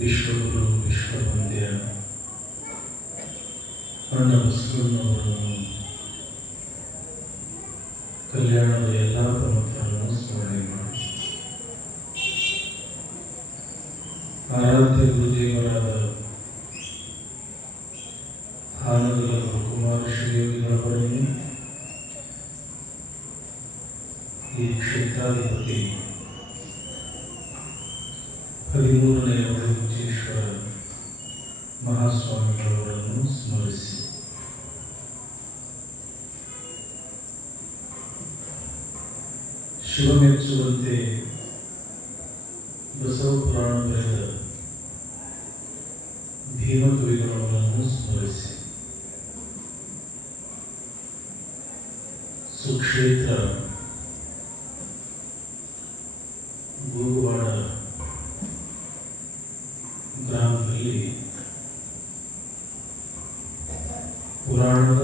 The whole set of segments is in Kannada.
ವಿಶ್ವಗುರು ವಿಶ್ವವಂದ್ಯ ಅಣ್ಣ ಬಸವಣ್ಣವರನ್ನು ಕಲ್ಯಾಣದ ಎಲ್ಲ ಪ್ರಮುಖರನ್ನು ಸ್ಮರಣೆ ಮಾಡಿ ಆರಾಧ್ಯ ಗುರುದೇವರಾದ ಹಾನಗಲ ಗುರುಕುಮಾರ ಶ್ರೀಯೋಗಿಗಳವರನ್ನು ಈ ಕ್ಷೇತ್ರಾಧಿಪತಿ 13ನೇ ಅಭಿರುಚೀಶ್ವರ ಮಹಾಸ್ವಾಮಿಗಳವರನ್ನು ಸ್ಮರಿಸಿ ಶಿವಮೆಚ್ಚುವಂತೆ ಬಸವ ಪುರಾಣ ಬರೆದ ಭೀಮಕವಿಗಳವರನ್ನು ಸ್ಮರಿಸಿ ಸುಕ್ಷೇತ್ರ ಗೂಗುವಾಡ ಗ್ರಾಮದಲ್ಲಿ ಪುರಾಣದ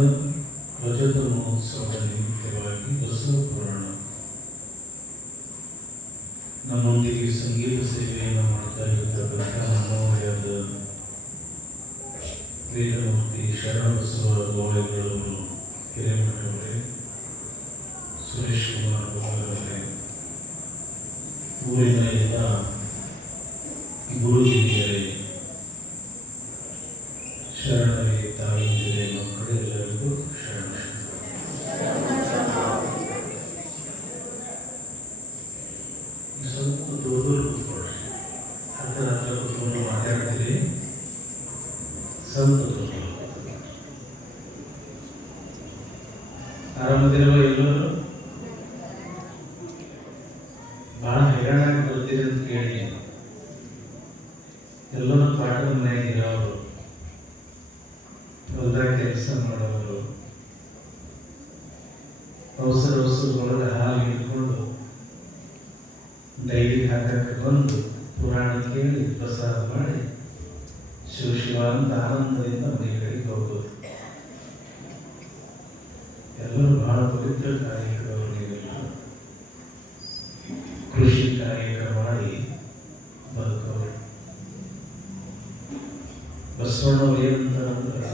ರಜತ ಮಹೋತ್ಸವದ ನಿಮಿತ್ತವಾಗಿ ಬಸವ ಪುರಾಣ ನಮ್ಮೊಂದಿಗೆ ಸಂಗೀತ ಸೇವೆಯನ್ನು ಮಾಡ್ತಾ ಇರತಕ್ಕಂಥ ನಮ್ಮವರಾದ ವೇದಮೂರ್ತಿ ಶರಣಬಸವ ಗೌಳಿಗಳವರು ಹಿರೇಮಠವರೇ, ಸುರೇಶ್ ಕುಮಾರ್ ಅವರೇ, ಊರಿನ ಎಲ್ಲ ಗುರು ಹಿರಿಯರೇ, ಶರಣರೇ, ತಾಯಿಂದಿರೇ, ಮಕ್ಕಳೆಲ್ಲರಿಗೂ ಶರಣ. ಸ್ವಲ್ಪ ದೂರ ಕೂತ್ಕೊಳ್ಳಿ, ಹತ್ತಿರ ಕೂತ್ಕೊಂಡು ಮಾತಾಡ್ತೀರಿ, ಸ್ವಲ್ಪ ದೂರ. ಆರಾಮದಿರುವ ಎಲ್ಲರೂ? ಬಹಳ ಹೈರಾಣ ಬರ್ತೀರಿ ಅಂತ ಕೇಳಿ ಎಲ್ಲರೂ ಪಾಠದ ಮನೆಯಾಗ ಇರೋರು, ಹೊಲದಾಗ ಕೆಲಸ ಮಾಡೋರು, ಅವಸರದೊಳಗೆ ಹಾಲು ಹಿಡ್ಕೊಂಡು ಡೈರಿ ಹಾಕಕ್ಕೆ ಬಂದು ಪುರಾಣ ಕೇಳಿ ಪ್ರಸಾದ ಮಾಡಿ ಶಿವ ಅಂತ ಆನಂದದಿಂದ ಮನೆ ಕಡೆಗೆ ಹೋಗೋದು. ಎಲ್ಲರೂ ಬಹಳ ಪವಿತ್ರ ಕಾರ್ಯಕ್ರಮಗಳು ನೀವೆಲ್ಲ ಕೃಷಿ ಕಾಯಕ ಮಾಡಿ ಬದುಕವರು. ಬಸವಣ್ಣವ್ರು ಏನಂತಾರಂದ್ರೆ,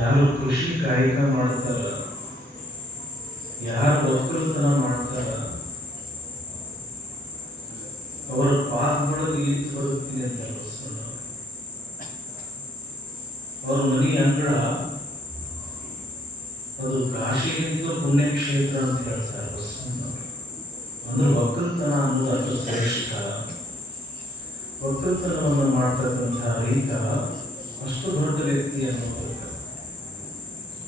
ಯಾರು ಕೃಷಿ ಕಾಯಕ ಮಾಡ್ತಾರ, ಯಾರು ಒಕ್ಕಲುತನ ಮಾಡ್ತಾರ, ಅವರ ಪಾದದೊಳಗೆ ಇಳಿದು ಬದುಕ್ತೀನಿ ಅಂತ ಬಸವಣ್ಣವ್ರು. ಅವ್ರ ಮನೆ ಅಂಗಳ ಅದು ಕಾಶಿಗಿಂತ ಪುಣ್ಯಕ್ಷೇತ್ರ ಅಂತ ಹೇಳ್ತಾರೆ ಬಸವಣ್ಣವ್ರು. ಅಂದ್ರೆ ಒಕ್ಕಲುತನ ಅನ್ನೋದು ಅಷ್ಟು ಶ್ರೇಷ್ಠ. ಒಕ್ಕಲುತನವನ್ನು ಮಾಡ್ತಕ್ಕಂಥ ರೈತ ಅಷ್ಟು ದೊಡ್ಡ ವ್ಯಕ್ತಿ ಅನ್ನೋದು.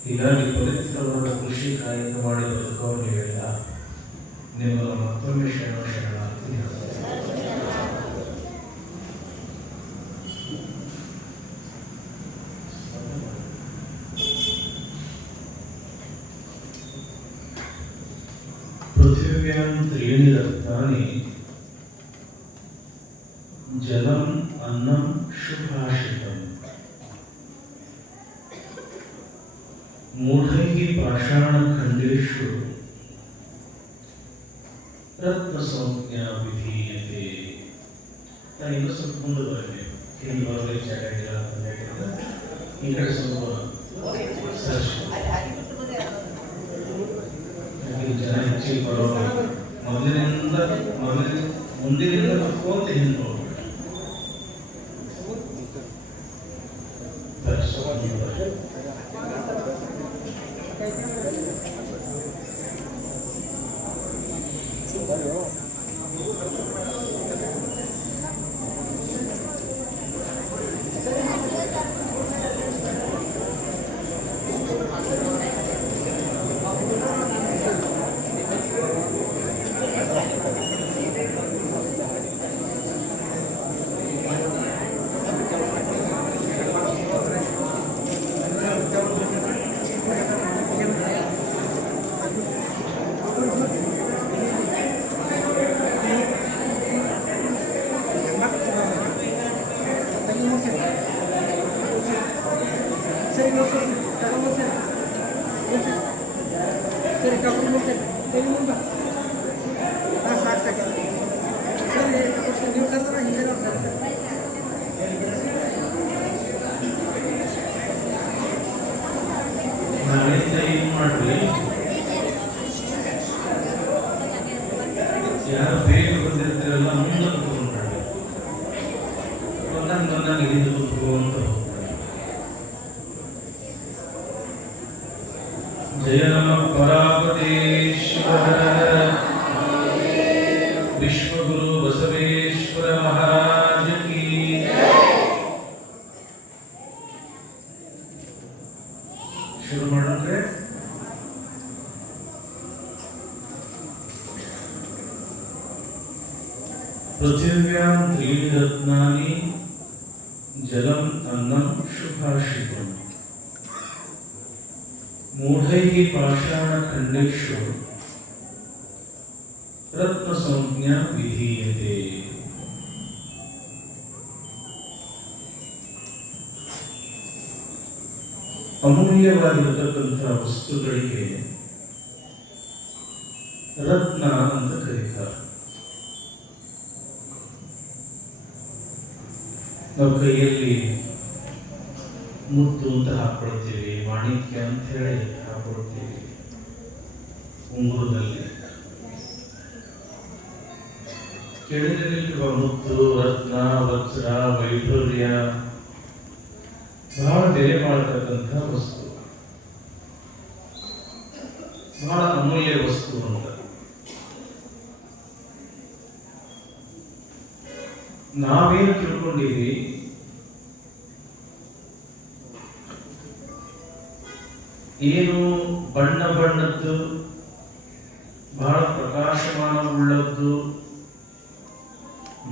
ಹೀಗಾಗಿ ಪವಿತ್ರವಾದ ಕೃಷಿ ಕಾಯಕ ಮಾಡಿ ಬದುಕೋ ನೀವೆಲ್ಲ ನಿಮ್ಮನ್ನು ಮತ್ತೊಮ್ಮೆ ಶರಣಾರ್ಥಿ ಹೇಳ್ತಾರೆ. पृथिव्यां त्रीणि रत्नानि जलम अन्नम सुभाषितम मूढ़ैः पाषाणखण्डेषु रत्नसंज्ञा विधीयते. इನ್ನು ಸ್ವಲ್ಪ ಮುಂದೆ ಬರಲಿ, ಹಿಂದೆ ಬರಲಿ, ಚೆನ್ನಾಗಿಲ್ಲ ಈ ಕಡೆ ಸ್ವಲ್ಪ ಸರ್ಚ್ ಜನ ಹೆಚ್ಚಿಗೆ ಬರೋರು ಮುಂದಿನಿಂದ ಬರ್ಕೋತ ಹಿಂದೆ ಹೋಗ್ಬೇಕು. Sir, ಪ್ರೀತಿಯಿಂದ ಏನು ಮಾಡ್ರಿ, ಯಾರು ಬೇಗ ಬಂದಿರ್ತೀರಲ್ಲ ಮುಂದೆ ಕೂತ್ಕೊಂಡ್ರಿ, ಬಂದಾಗ ಹಿಂದೆ ಕೂತ್ಕೊಂತ. ಜಯ ನಮ ಪರಾಪತೇಶ್ವರ ವಿಶ್ವಗುರು ಬಸವೇಶ್ವರ ಮಹಾರಾಜ ಕೀ. ಶುರು ಮಾಡಿದ್ರೆ ಪೃಥಿವ್ಯಾಂ ತ್ರೀಣಿ ರತ್ನಾನಿ ಜಲಂ ಅನ್ನಂ ಶುಭಾಷಿತಂ ಮೂಢೈಃ ಪಾಷಾಣಖಂಡೇಷು ರತ್ನ ಸಂಜ್ಞಾ ವಿಧೀಯತೆ. ಅಮೂಲ್ಯವಾಗಿರತಕ್ಕಂಥ ವಸ್ತುಗಳಿಗೆ ರತ್ನ ಅಂತ ಕರೀತಾರೆ. ನಾವು ಕೈಯಲ್ಲಿ ಮುತ್ತು ಅಂತ ಹಾಕೊಳ್ತೀವಿ, ಮಾಣಿಕ್ಯ ಅಂತ ಹೇಳಿ ಹಾಕೊಳ್ತೀವಿ, ಉಂಗುರದಲ್ಲಿ ಕೆಳಗಿರುವ ಮುತ್ತು, ರತ್ನ, ವಜ್ರ, ವೈಢೂರ್ಯ ಬಹಳ ಬೆಲೆ ಮಾಡತಕ್ಕಂಥ ವಸ್ತು, ಬಹಳ ಅಮೂಲ್ಯ ವಸ್ತು ಅಂತ. ನಾವೇನು ತಿಳ್ಕೊಂಡಿವಿ, ಏನು ಬಣ್ಣ ಬಣ್ಣದ್ದು ಬಹಳ ಪ್ರಕಾಶಮಾನವುಳ್ಳದ್ದು,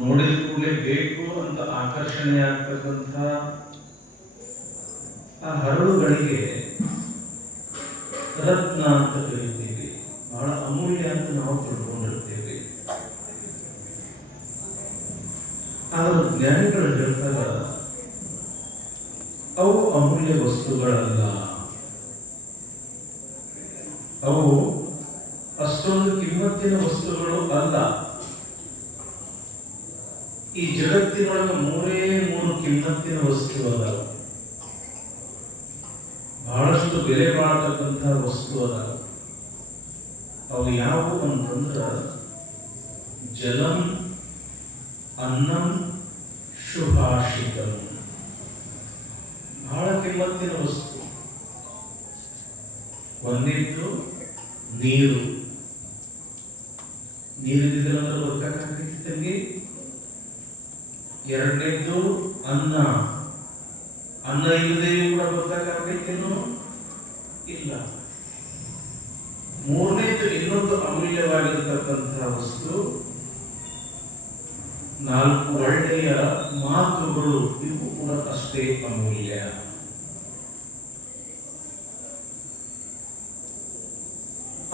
ನೋಡಿದ ಕೂಡಲೇ ಬೇಕು ಅಂತ ಆಕರ್ಷಣೆ ಆಗ್ತಕ್ಕಂಥ ಆ ಹರಳುಗಳಿಗೆ ರತ್ನ ಅಂತ ಕರೀತೀವಿ, ಬಹಳ ಅಮೂಲ್ಯ ಅಂತ ನಾವು ತಿಳ್ಕೊಂಡಿರ್ತೇವೆ. ಆದರೂ ಜ್ಞಾನಿಗಳು ಹೇಳ್ತಾರ ಅವು ಅಮೂಲ್ಯ ವಸ್ತುಗಳಲ್ಲ, ಅವು ಅಷ್ಟೊಂದು ಕಿಮ್ಮತ್ತಿನ ವಸ್ತುಗಳು ಅಲ್ಲ. ಈ ಜಗತ್ತಿನೊಳಗೆ ಮೂರೇ ಮೂರು ಕಿಮ್ಮತ್ತಿನ ವಸ್ತು ಅದಾವ, ಬಹಳಷ್ಟು ಬೆಲೆ ಮಾಡತಕ್ಕಂಥ ವಸ್ತು ಅದಾವ. ಅವು ಯಾವುವು ಅಂತಂದ್ರ ಜಲಂ, ಅನ್ನಂ, ಶುಭಾಷಿತಂ. ಬಹಳ ಕಿಮ್ಮತ್ತಿನ ವಸ್ತು. ಒಂದಿದ್ದು ನೀರು, ನೀರಿದ್ರೆ ಬದುಕಾಗ್ತೈತಿ ತಂಗಿ. ಎರಡನೇದ್ದು ಅನ್ನ, ಅನ್ನ ಇಲ್ಲದೆ ಕೂಡ ಬದುಕಾಗ್ತೈತೇನೋ ಇಲ್ಲ. ಮೂರನೇದ್ದು ಇನ್ನೊಂದು ಅಮೂಲ್ಯವಾಗಿರತಕ್ಕಂತಹ ವಸ್ತು ನಾಲ್ಕು ಒಳ್ಳೆಯ ಮಾತುಗಳು, ಇವು ಕೂಡ ಅಷ್ಟೇ ಅಮೂಲ್ಯ.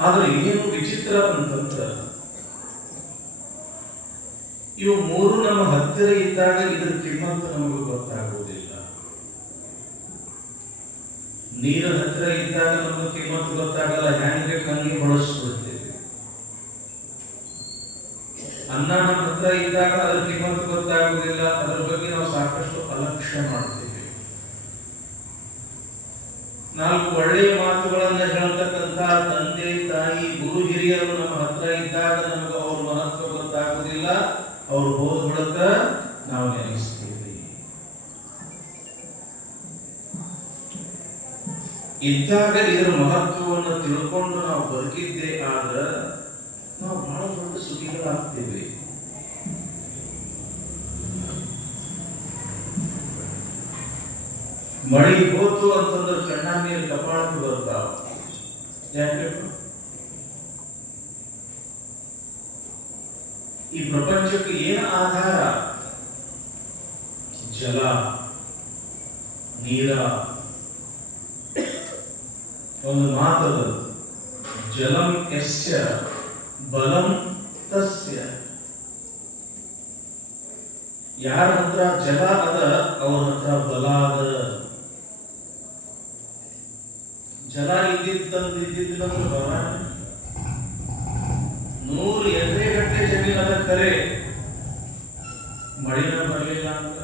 ಆದ್ರೆ ಏನು ವಿಚಿತ್ರ ಅಂತಂದ್ರ, ಇವು ಮೂರು ನಮ್ಮ ಹತ್ತಿರ ಇದ್ದಾಗ ಇದರ ಕಿಮ್ಮತ್ತು ನಮಗೆ ಗೊತ್ತಾಗುವುದಿಲ್ಲ. ನೀರ ಹತ್ತಿರ ಇದ್ದಾಗ ನಮಗೆ ಕಿಮ್ಮತ್ತು ಗೊತ್ತಾಗಲ್ಲ, ಹ್ಯಾಂಗೆ ಹಂಗೆ ಬಳಸ್ಬಿಡ್ತೇವೆ. ಅನ್ನ ನಮ್ಮ ಹತ್ರ ಇದ್ದಾಗ ಅದರ ಕಿಮ್ಮತ್ತು ಗೊತ್ತಾಗುವುದಿಲ್ಲ, ಅದರ ಬಗ್ಗೆ ನಾವು ಸಾಕಷ್ಟು ಅಲಕ್ಷ್ಯ ಮಾಡ್ತೇವೆ. ನಾಲ್ಕು ಒಳ್ಳೆಯ ಮಾತುಗಳನ್ನ ಹೇಳ್ತಕ್ಕಂಥ ತಂದೆ, ತಾಯಿ, ಗುರು ಹಿರಿಯರು ನಮ್ಮ ಹತ್ರ ಇದ್ದಾಗ ನಮಗೆ ಅವ್ರ ಮಹತ್ವ ಗೊತ್ತಾಗುವುದಿಲ್ಲ, ಅವ್ರು ಹೋದ ಬಳಿಕ ನಾವು ನೆನೆಸ್ತೀವಿ. ಇದ್ದಾಗ ಇದರ ಮಹತ್ವವನ್ನು ತಿಳ್ಕೊಂಡು ನಾವು ಬದುಕಿದ್ದೇ ಆದ್ರೆ ನಾವು ಬಹಳ ದೊಡ್ಡ ಸುಖಿಗಳಾಗ್ತೇವೆ. ಮಳಿ ಹೋತು ಅಂತಂದ್ರೆ ಕಣ್ಣ ಮೇಲೆ ಕಪಾಳಕ್ಕೆ ಬರ್ತಾವ. ಯಾಕೆ? ಈ ಪ್ರಪಂಚಕ್ಕೆ ಏನು ಆಧಾರ? ಜಲ, ನೀರ. ಒಂದು ಮಾತದ, ಜಲಂ ಯಸ್ಯ ಬಲಂ ತಸ್ಯ. ಯಾರ ಹತ್ರ ಜಲ ಅದ ಅವರ ಹತ್ರ ಬಲ ಅದ. ಜಲ ಇದ್ದಿದ್ದ ಬಲ 100 ಎಕರೆ ಜಮೀನು ಅದ, ಕರೆ ಮಳಿನ ಬರಲಿಲ್ಲ ಅಂತ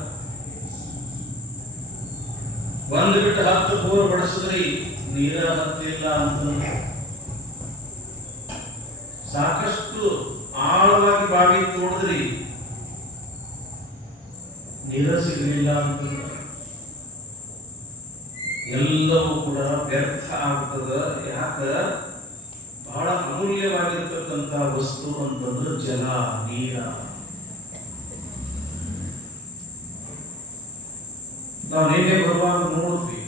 1 ಬಿಟ್ಟು 10 ಬೋರ್ ಬಡಿಸಿದ್ರಿ ನೀರ ಹತ್ತಿಲ್ಲ ಅಂತಂದ್ರೆ ಸಾಕಷ್ಟು ಆಳವಾಗಿ ಬಾವಿ ತೋಡಿದ್ರಿ ನೀರ ಸಿಗಲಿಲ್ಲ ಅಂತಂದ್ರೆ ಎಲ್ಲವೂ ಕೂಡ ವ್ಯರ್ಥ ಆಗ್ತದ. ಯಾಕ? ಬಹಳ ಅಮೂಲ್ಯವಾಗಿರ್ತಕ್ಕಂಥ ವಸ್ತು ಅಂತಂದ್ರೆ ಜಲ, ನೀರ. ನಾವು ನಿನ್ನೆ ಬರುವಾಗ ನೋಡಿದ್ವಿ,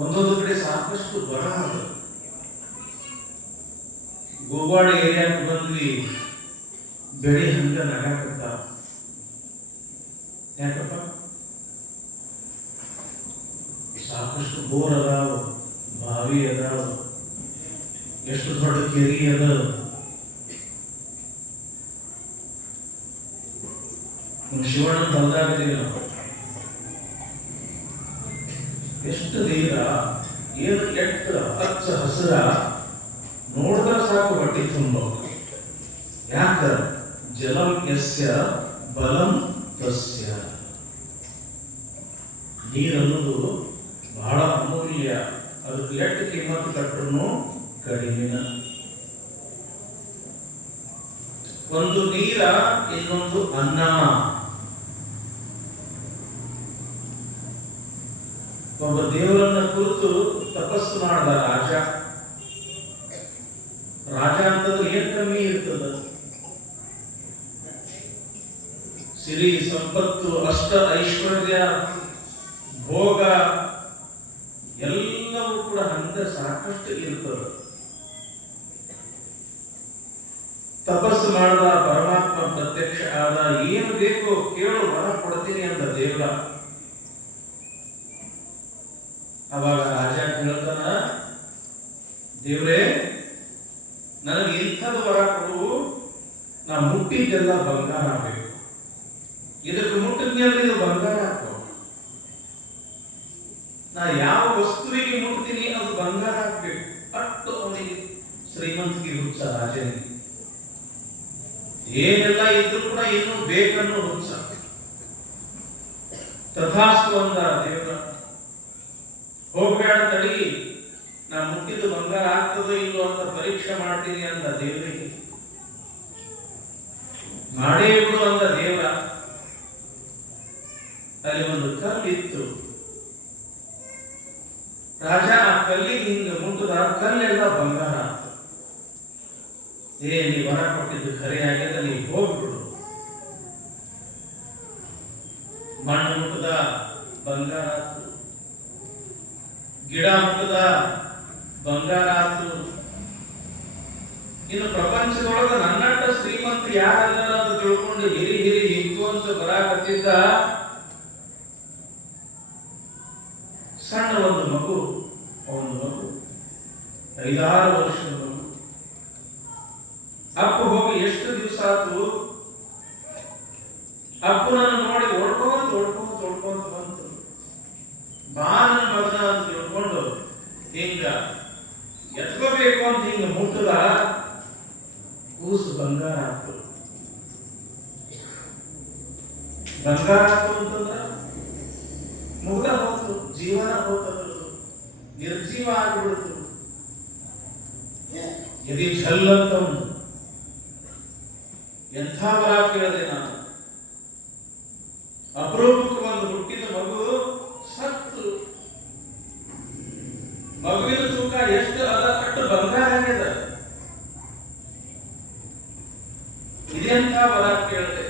ಒಂದೊಂದು ಕಡೆ ಸಾಕಷ್ಟು ಬರ ಅದ. ಗೋವಾಡ ಏರಿಯಾಕ್ಕೆ ಬಂದ್ವಿ, ಬೆಳೆ ಹಂಗ ನಗಾಕತ್ತ. ಯಾಕಪ್ಪ? ಸಾಕಷ್ಟು ಬೋರ್ ಅದಾವ, ಬಾವಿ ಅದಾವ, ಎಷ್ಟು ದೊಡ್ಡ ಕೆರಿ ಅದ. ಶಿವಣ್ಣ ಹೊಲದಾಗಿದ್ದೀವಿ ನಾವು. ಎಷ್ಟು ನೀರ, ಏನು ಕೆಟ್ಟ ಹಚ್ಚ ಹಸಿರ, ನೋಡಿದ್ರೆ ಸಾಕು ಹೊಟ್ಟೆ ತುಂಬ. ಯಾಕ? ಜಲಂ ಯಸ್ಯ ಬಲಂ ತಸ್ಯ. ನೀರನ್ನೋದು ಬಹಳ ಅಮೂಲ್ಯ. ಅದಕ್ಕೆ ಎಷ್ಟು ಕಿಮ್ಮತ್ತು ಕಟ್ಟರು ಕಡಿಮೆನ. ಒಂದು ನೀರ, ಇನ್ನೊಂದು ಅನ್ನ. ಒಬ್ಬ ದೇವರನ್ನ ಕುರಿತು ತಪಸ್ಸು ಮಾಡಿದ ರಾಜ. ರಾಜ ಅಂತಂದ್ರೆ ಏನ್ ಕಮ್ಮಿ ಇರ್ತದ? ಸಿರಿ ಸಂಪತ್ತು, ಅಷ್ಟ ಐಶ್ವರ್ಯ, ಭೋಗ ಎಲ್ಲವೂ ಕೂಡ ಹಂಗ ಸಾಕಷ್ಟು ಇರ್ತದ. ತಪಸ್ಸು ಮಾಡಿದ, ಪರಮಾತ್ಮ ಪ್ರತ್ಯಕ್ಷ ಆದ. ಏನು ಬೇಕು ಕೇಳು, ವರ ಕೊಡ್ತೀನಿ ಅಂತ ದೇವರ. ಅವಾಗ ರಾಜ ಹೇಳ್ತಾನ, ದೇವ್ರೇ ನನಗೆ ಇಂಥದ್ದು ವರ ಕೊಡು, ನಾ ಮುಟ್ಟಿದ್ದೆಲ್ಲ ಬಂಗಾರ ಆಗಬೇಕು. ಇದಕ್ಕೆ ಮುಟ್ಟಿದ ಮೇಲೆ ಇದು ಬಂಗಾರ ಹಾಕೋ. ನಾ ಯಾವ ವಸ್ತುವಿಗೆ ಮುಟ್ತೀನಿ ಅದು ಬಂಗಾರ ಹಾಕ್ಬೇಕು. ಅಷ್ಟು ಅವನಿಗೆ ಶ್ರೀಮಂತಿಗೆ ಹುಚ್ಚ ರಾಜನಿಗೆ. ಏನೆಲ್ಲ ಇದ್ರು ಕೂಡ ಇನ್ನೂ ಬೇಕನ್ನೋ ಹುಚ್ಚ. ತಥಾಸ್ತು ಅಂದ ದೇವರ. ಹೋಗ್ಬೇಡ ತಡಿ, ನಾ ಮುಟ್ಟಿದ್ದು ಬಂಗಾರ ಆಗ್ತದೋ ಇಲ್ಲೋ ಅಂತ ಪರೀಕ್ಷೆ ಮಾಡ್ತೀನಿ ಅಂತ ದೇವರಿಗೆ. ಮಾಡೇ ಬಿಡು ಅಂದ ದೇವರ. ಅಲ್ಲಿ ಒಂದು ಕಲ್ಲಿತ್ತು. ರಾಜ ಆ ಕಲ್ಲಿಗೆ ಹಿಂಗ ಮುಟ್ಟದ, ಕಲ್ಲೆಲ್ಲ ಬಂಗಾರ ಆಯ್ತು. ನೀ ವರ ಕೊಟ್ಟಿದ್ದು ಖರೆ ಆಗ್ಯದ, ನೀ ಹೋಗ್ಬಿಡು. ಮಣ್ಣು ಮುಟ್ಟದ, ಬಂಗಾರ ಆಯ್ತು. ಗಿಡ ಮುಟ್ಟದ, ಬಂಗಾರ ಆಯ್ತು. ಇನ್ನು ಪ್ರಪಂಚದೊಳಗ ನನ್ನಟ್ಟ ಶ್ರೀಮಂತ ಯಾರಲ್ಲ ಅಂತ ತಿಳ್ಕೊಂಡು ಹಿರಿ ಹಿರಿ ಹಿಂಗುವಂತ ಬರಾಕತ್ತಿದ್ದ ಸಣ್ಣ ಒಂದು ಮಗು. ಒಂದು ಮಗು 5-6 ವರ್ಷದ ಮಗು. ಅಪ್ಪ ಹೋಗಿ ಎಷ್ಟು ದಿವಸ ಆಯ್ತು, ಅಪ್ಪನನ್ನು ನೋಡಿ ಓಡ್ಕೊಂತ ಬಂತು. ಬಾ ನನ್ನ ಮಗನ ಅಂತ ತಿಳ್ಕೊಂಡು ಹಿಂಗ ಎತ್ಕೋಬೇಕು ಅಂತ ಹಿಂಗ ಮುಟ್ಟದ, ಕೂಸು ಬಂಗಾರ ಆಯ್ತು. ಬಂಗಾರ ಆಯ್ತು ಅಂತಂದ್ರ ಮುಗ್ದ ಹೋಯ್ತು, ಜೀವನ ಹೋಗ್ತದ್ದು, ನಿರ್ಜೀವ ಆಗಿಬಿಡ್ತು. ಯದಿ ಛಲ್ಲಂತಂ, ಎಂಥ ವರ ಕೇಳಿದೆ ನಾನು. ಅಪರೂಪಕ್ಕೆ ಒಂದು ಹುಟ್ಟಿದ ಮಗು ಸತ್ತು. ಮಗುವಿನ ತೂಕ ಎಷ್ಟು ಅದ ಅಷ್ಟು ಬಂಗಾರ ಆಗ್ಯದ. ಇದೆಂಥ ವರ ಕೇಳಿದೆ.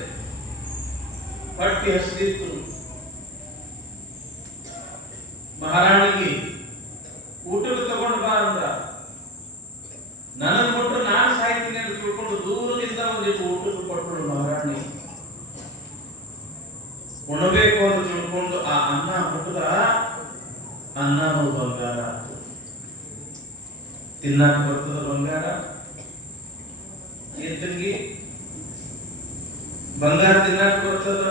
ಹೊಟ್ಟೆ ಹಸಿದಿತ್ತು. ಮಹಾರಾಣಿಗೆ ಊಟಕ್ಕೆ ತಗೊಂಡು ಬಾ ಅಂದ. ನನಗೆ ಕೊಟ್ಟು ನಾನು ಸಾಯ್ತೀನಿ ಅಂತ ತಿಳ್ಕೊಂಡು ದೂರದಿಂದ ಒಂದಿಟ್ಟು ಊಟಕ್ಕೆ ಕೊಟ್ಟರು ಮಹಾರಾಣಿ. ಉಣಬೇಕು ಅಂತ ತಿಳ್ಕೊಂಡು ಆ ಅನ್ನ ಮುಟ್ಟದ, ಅನ್ನನೂ ಬಂಗಾರ ಆಯ್ತು. ತಿನ್ನಕ್ಕೆ ಬರ್ತದ ಬಂಗಾರ? ಏನ್ ತಂಗಿ, ಬಂಗಾರ ತಿನ್ನಕ್ಕೆ ಬರ್ತದ?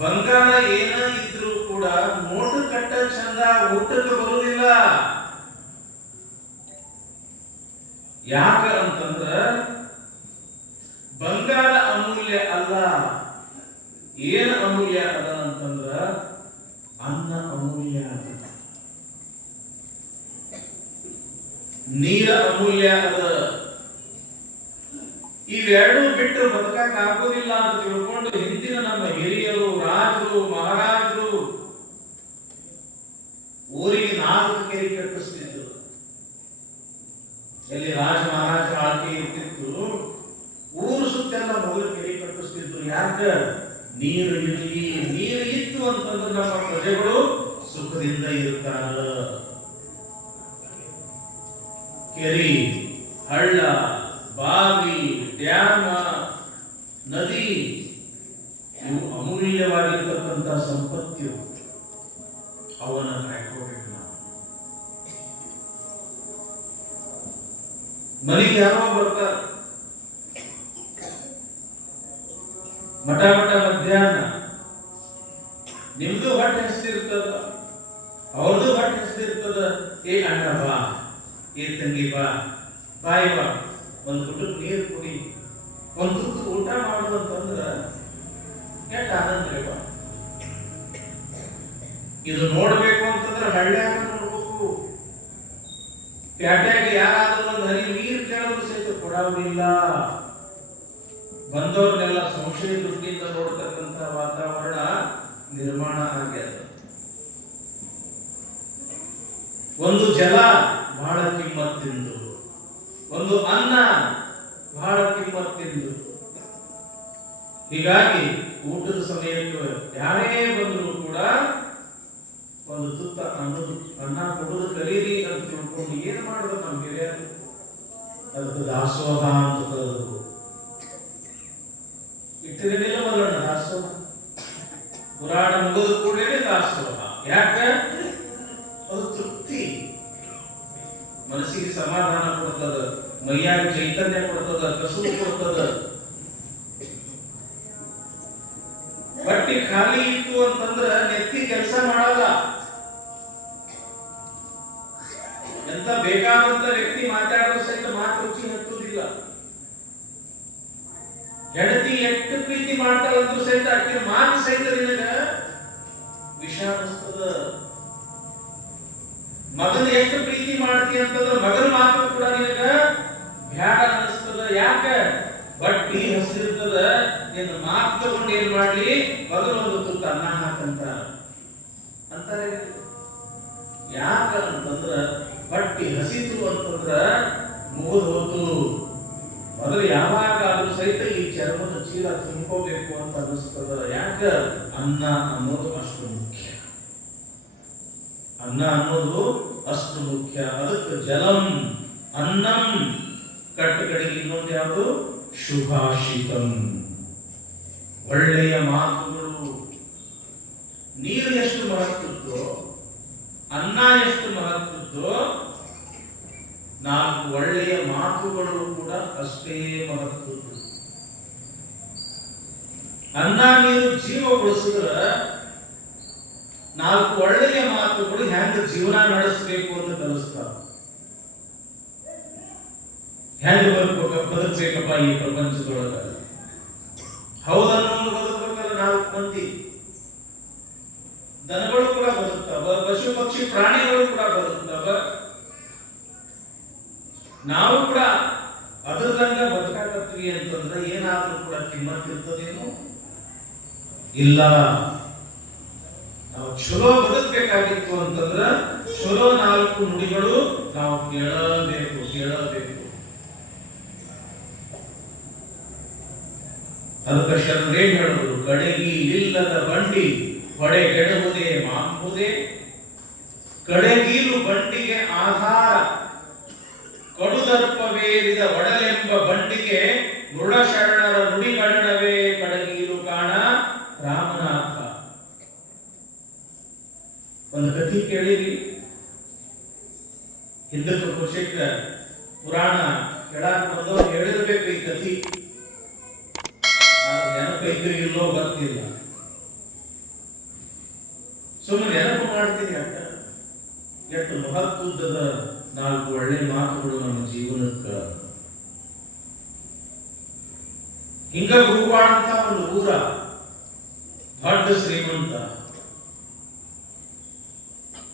ಬಂಗಾರ ಏನ ಇದ್ರೂ ಕೂಡ ನೋಟು ಕಟ್ಟ ಚಂದ, ಊಟಕ್ಕೆ ಬರುವುದಿಲ್ಲ. ಯಾಕ ಅಂತಂದ್ರ ಬಂಗಾರ ಅಮೂಲ್ಯ ಅಲ್ಲ. ಏನ್ ಅಮೂಲ್ಯ ಅದ ಅಂತಂದ್ರ ಅನ್ನ ಅಮೂಲ್ಯ ಅದ, ನೀರ ಅಮೂಲ್ಯ ಅದ. ಇವೆರಡೂ ಬಿಟ್ಟು ಬದುಕಕ್ಕೆ ಆಗೋದಿಲ್ಲ ಅಂತ ತಿಳ್ಕೊಂಡು ಹಿಂದಿನ ನಮ್ಮ ಹಿರಿಯರು, ರಾಜರು, ಮಹಾರಾಜರು ಊರಿಗೆ 4 ಕೆರೆ ಕಟ್ಟಿಸ್ತಿದ್ರು. ಎಲ್ಲಿ ರಾಜ ಮಹಾರಾಜ ಆಳ್ಕೆ ಇರ್ತಿತ್ತು, ಊರು ಸುತ್ತೆಲ್ಲ ಮೊದಲು ಕೆರೆ ಕಟ್ಟಿಸ್ತಿದ್ರು. ಯಾಕ? ನೀರು ಇರಲಿ. ನೀರು ಇತ್ತು ಅಂತಂದ್ರೆ ನಮ್ಮ ಪ್ರಜೆಗಳು ಸುಖದಿಂದ ಇರ್ತಾರ. ಕೆರೆ, ಹಳ್ಳ, ಬಾವಿ, ಡ್ಯಾಮ, ನದಿ ಇವು ಅಮೂಲ್ಯವಾಗಿರ್ತಕ್ಕಂಥ ಸಂಪತ್ತು. ಅವನ್ನ ಕಾಯ್ಕೋಬೇಕು ನಾವು. ಮನೆಗೆ ಯಾರೋ ಬರ್ತಾರೆ, ಮಠ ಮಧ್ಯಾಹ್ನ ನಿಮ್ದು ಹೊಟ್ಟೆ ಹಸ್ತಿರ್ತದ, ಅವ್ರದ್ದು ಹೊಟ್ಟೆ ಹಸ್ತಿರ್ತದ. ಏ ಅಣ್ಣ ಬಾ, ಏ ತಂಗಿ ಬಾ, ಬಾಯಿ ಬಾ, ಒಂದು ಗುಟಕ್ಕೆ ನೀರು ಕುಡಿ, ಒಂದು ತುತ್ತು ಊಟ ಮಾಡುದು ಅಂತಂದ್ರ ಎಷ್ಟು ಆನಂದ. ಇದು ನೋಡ್ಬೇಕು ಅಂತಂದ್ರೆ ಹಳ್ಳ್ಯಾಗ ನೋಡ್ಬೇಕು. ಪ್ಯಾಟ್ಯಾಗ ಯಾರಾದ್ರೂ ಒಂದು ಹನಿ ನೀರು ಕೇಳೋದು ಸಹಿತ ಕೊಡೋದಿಲ್ಲ. ಬಂದವ್ರನ್ನೆಲ್ಲ ಸಂಶಯ ದೃಷ್ಟಿಯಿಂದ ನೋಡ್ತಕ್ಕಂಥ ವಾತಾವರಣ ನಿರ್ಮಾಣ ಆಗ್ಯದ. ಒಂದು ಜಲ ಬಹಳ ಕಿಮ್ಮತ್ತಿಂದು, ಒಂದು ಅನ್ನ ಬಹಳ ಕಿಮ್ಮತ್ತಿಂದು. ಹೀಗಾಗಿ ಊಟದ ಸಮಯಕ್ಕೆ ಯಾರೇ ಬಂದರೂ ಕೂಡ ಒಂದು ತುತ್ತ ಅನ್ನ ಕೊಡೋದು ಕಲೀರಿ ಅಂತ ತಿಳ್ಕೊಂಡು ಏನ್ ಮಾಡೋದು ನಮ್ಮ ಹಿರಿಯರು? ಅದಕ್ಕೆ ದಾಸೋಹ ಅಂತ ಕರೆದ್ರು. ಇಟ್ಟಿರಲಿಲ್ಲ ಮೊದಲಣ್ಣ ದಾಸೋಹ. ಪುರಾಣ ಮುಗಿದ ಕೂಡಲೇ ದಾಸೋಹ. ಯಾಕ? ಅದು ತೃಪ್ತಿ, ಮನಸ್ಸಿಗೆ ಸಮಾಧಾನ ಕೊಡ್ತದ, ಮೈಯಾಗ ಚೈತನ್ಯ ಕೊಡ್ತದ, ಕಸುಬು ಕೊಡ್ತದ. ಬಟ್ಟಿ ಖಾಲಿ ಇತ್ತು ಅಂತಂದ್ರ ನೆತ್ತಿ ಕೆಲಸ ಮಾಡಲ್ಲ. ಎಂತ ಬೇಕಾದಂತ ವ್ಯಕ್ತಿ ಮಾತಾಡೋ ಸಹಿತ ಮಾತು ರುಚಿ ಹತ್ತುದಿಲ್ಲ. ಹೆಂಡತಿ ಎಷ್ಟು ಪ್ರೀತಿ ಮಾಡ್ತಾಳಂದ್ರೂ ಸಹಿತ ಅಕ್ಕಿನ ಮಾತು ಸಹಿತ ನಿನಗ ವಿಷ ಅನಿಸ್ತದ. ಮಗನ ಎಷ್ಟು ಪ್ರೀತಿ ಮಾಡ್ತಿ ಅಂತಂದ್ರೆ ಮಗನ ಮಾತು ಕೂಡ ನಿನಗ ಬ್ಯಾಡ ಅನಿಸ್ತದ. ಯಾಕ? ಬಟ್ಟಿ ಹಸಿರ್ತದ, ನಿನ್ನ ಮಾತು ತಗೊಂಡು ಏನ್ ಮಾಡ್ಲಿ, ಮಗನ ಒಂದು ತುತ್ತ ಅನ್ನ ಹಾಕಂತ ಅಂತಾರೆ. ಯಾಕ ಅಂತಂದ್ರ ಬಟ್ಟಿ ಹಸಿತು ಅಂತಂದ್ರ ಮುಗಿದು ಹೋತು. ಮೊದಲು ಯಾವಾಗಾದ್ರೂ ಸಹಿತ ಈ ಚರ್ಮದ ಚೀಲ ತುಂಬ್ಕೋಬೇಕು ಅಂತ ಅನಿಸ್ತದ. ಯಾಕ? ಅನ್ನ ಅನ್ನೋದು ಅಷ್ಟು ಮುಖ್ಯ. ಅನ್ನ ಅನ್ನೋದು ಅಷ್ಟು ಮುಖ್ಯ. ಅದಕ್ಕೆ ಜಲಂ ಅನ್ನಂ, ಕಟ್ಟು ಕಡೆಗೆ ಇನ್ನೊಂದು ಯಾವುದು? ಶುಭಾಷಿತಂ, ಒಳ್ಳೆಯ ಮಾತುಗಳು. ನೀರು ಎಷ್ಟು ಮಹತ್ವದ್ದೋ, ಅನ್ನ ಎಷ್ಟು ಮಹತ್ವದ್ದೋ, 4 ಒಳ್ಳೆಯ ಮಾತುಗಳು ಕೂಡ ಅಷ್ಟೇ ಮಹತ್ವದ್ದು. ಅನ್ನ ನೀರು ಜೀವ ಉಳಿಸಿದ್ರ 4 ಒಳ್ಳೆಯ ಮಾತುಗಳು ಹೆಂಗ ಜೀವನ ನಡೆಸಬೇಕು ಅಂತ ಕಲಿಸ್ತಾರ. ಹೆಂಗ ಬದುಕಬೇಕಪ್ಪ ಈ ಪ್ರಪಂಚದೊಳಗ, ಹೌದನ್ನು ಬದುಕಬೇಕಲ್ಲ. 4 ಮಂದಿ ದನಗಳು ಕೂಡ ಬದುಕ್ತಾವ, ಪಶು ಪಕ್ಷಿ ಪ್ರಾಣಿಗಳು ಕೂಡ ಬದುಕ್ತಾವ. ನಾವು ಕೂಡ ಅದರದಂಗ ಬದುಕಾಕತ್ತೀವಿ ಅಂತಂದ್ರೆ ಏನಾದ್ರೂ ಕೂಡ ಕಿಮ್ಮತ್ ಇರ್ತದೇನು? ಇಲ್ಲ. ನಾವು ಚಲೋ ಬದುಕಬೇಕಾಗಿತ್ತು ಅಂತಂದ್ರ ಚಲೋ 4 ನುಡಿಗಳು ನಾವು ಕೇಳಬೇಕು. ಅದಕ್ಕೆ ಶರಣರೇನ್ ಹೇಳಿದ್ರು? ಕಡೆಗಿ ಇಲ್ಲದ ಬಂಡಿ ಹೊಡೆ ಕೆಡಹುದೇ ಮಾಂಬುದೇ, ಕಡೆಗೀಲು ಬಂಡಿಗೆ ಆಧಾರ, ಕಡುದರ್ಪವೇರಿದ ಒಡಲೆಂಬ ಬಂಡಿಗೆ ಮೃಡಶರಣರ ನುಡಿಗಣ್ಣವೇ ಕಡಗೀಲು ಕಾಣ ರಾಮನಾಥ. ಒಂದು ಕಥೆ ಕೇಳಿರಿ. ಹಿಂದಕ್ಕೆ ಕುಶಿಕ ಪುರಾಣ ಕೇಳಾಕ ಬಂದವರು ಹೇಳಿರ್ಬೇಕು ಈ ಕಥೆ. ನೆನಪೈತ್ರಿ ಇಲ್ಲೋ ಗೊತ್ತಿಲ್ಲ, ಸುಮ್ಮನೆ ನೆನಪು ಮಾಡ್ತೀನಿ. ಅಕ್ಕ ಎಷ್ಟು ಮಹತ್ವದ 4 ಒಳ್ಳೆ ಮಾತುಗಳು ನಮ್ಮ ಜೀವನಕ್ಕೆ. ಹಿಂಗ ಗುರುವಾಡ ಅಂತ ಒಂದು ಊರ, ದೊಡ್ಡ ಶ್ರೀಮಂತ,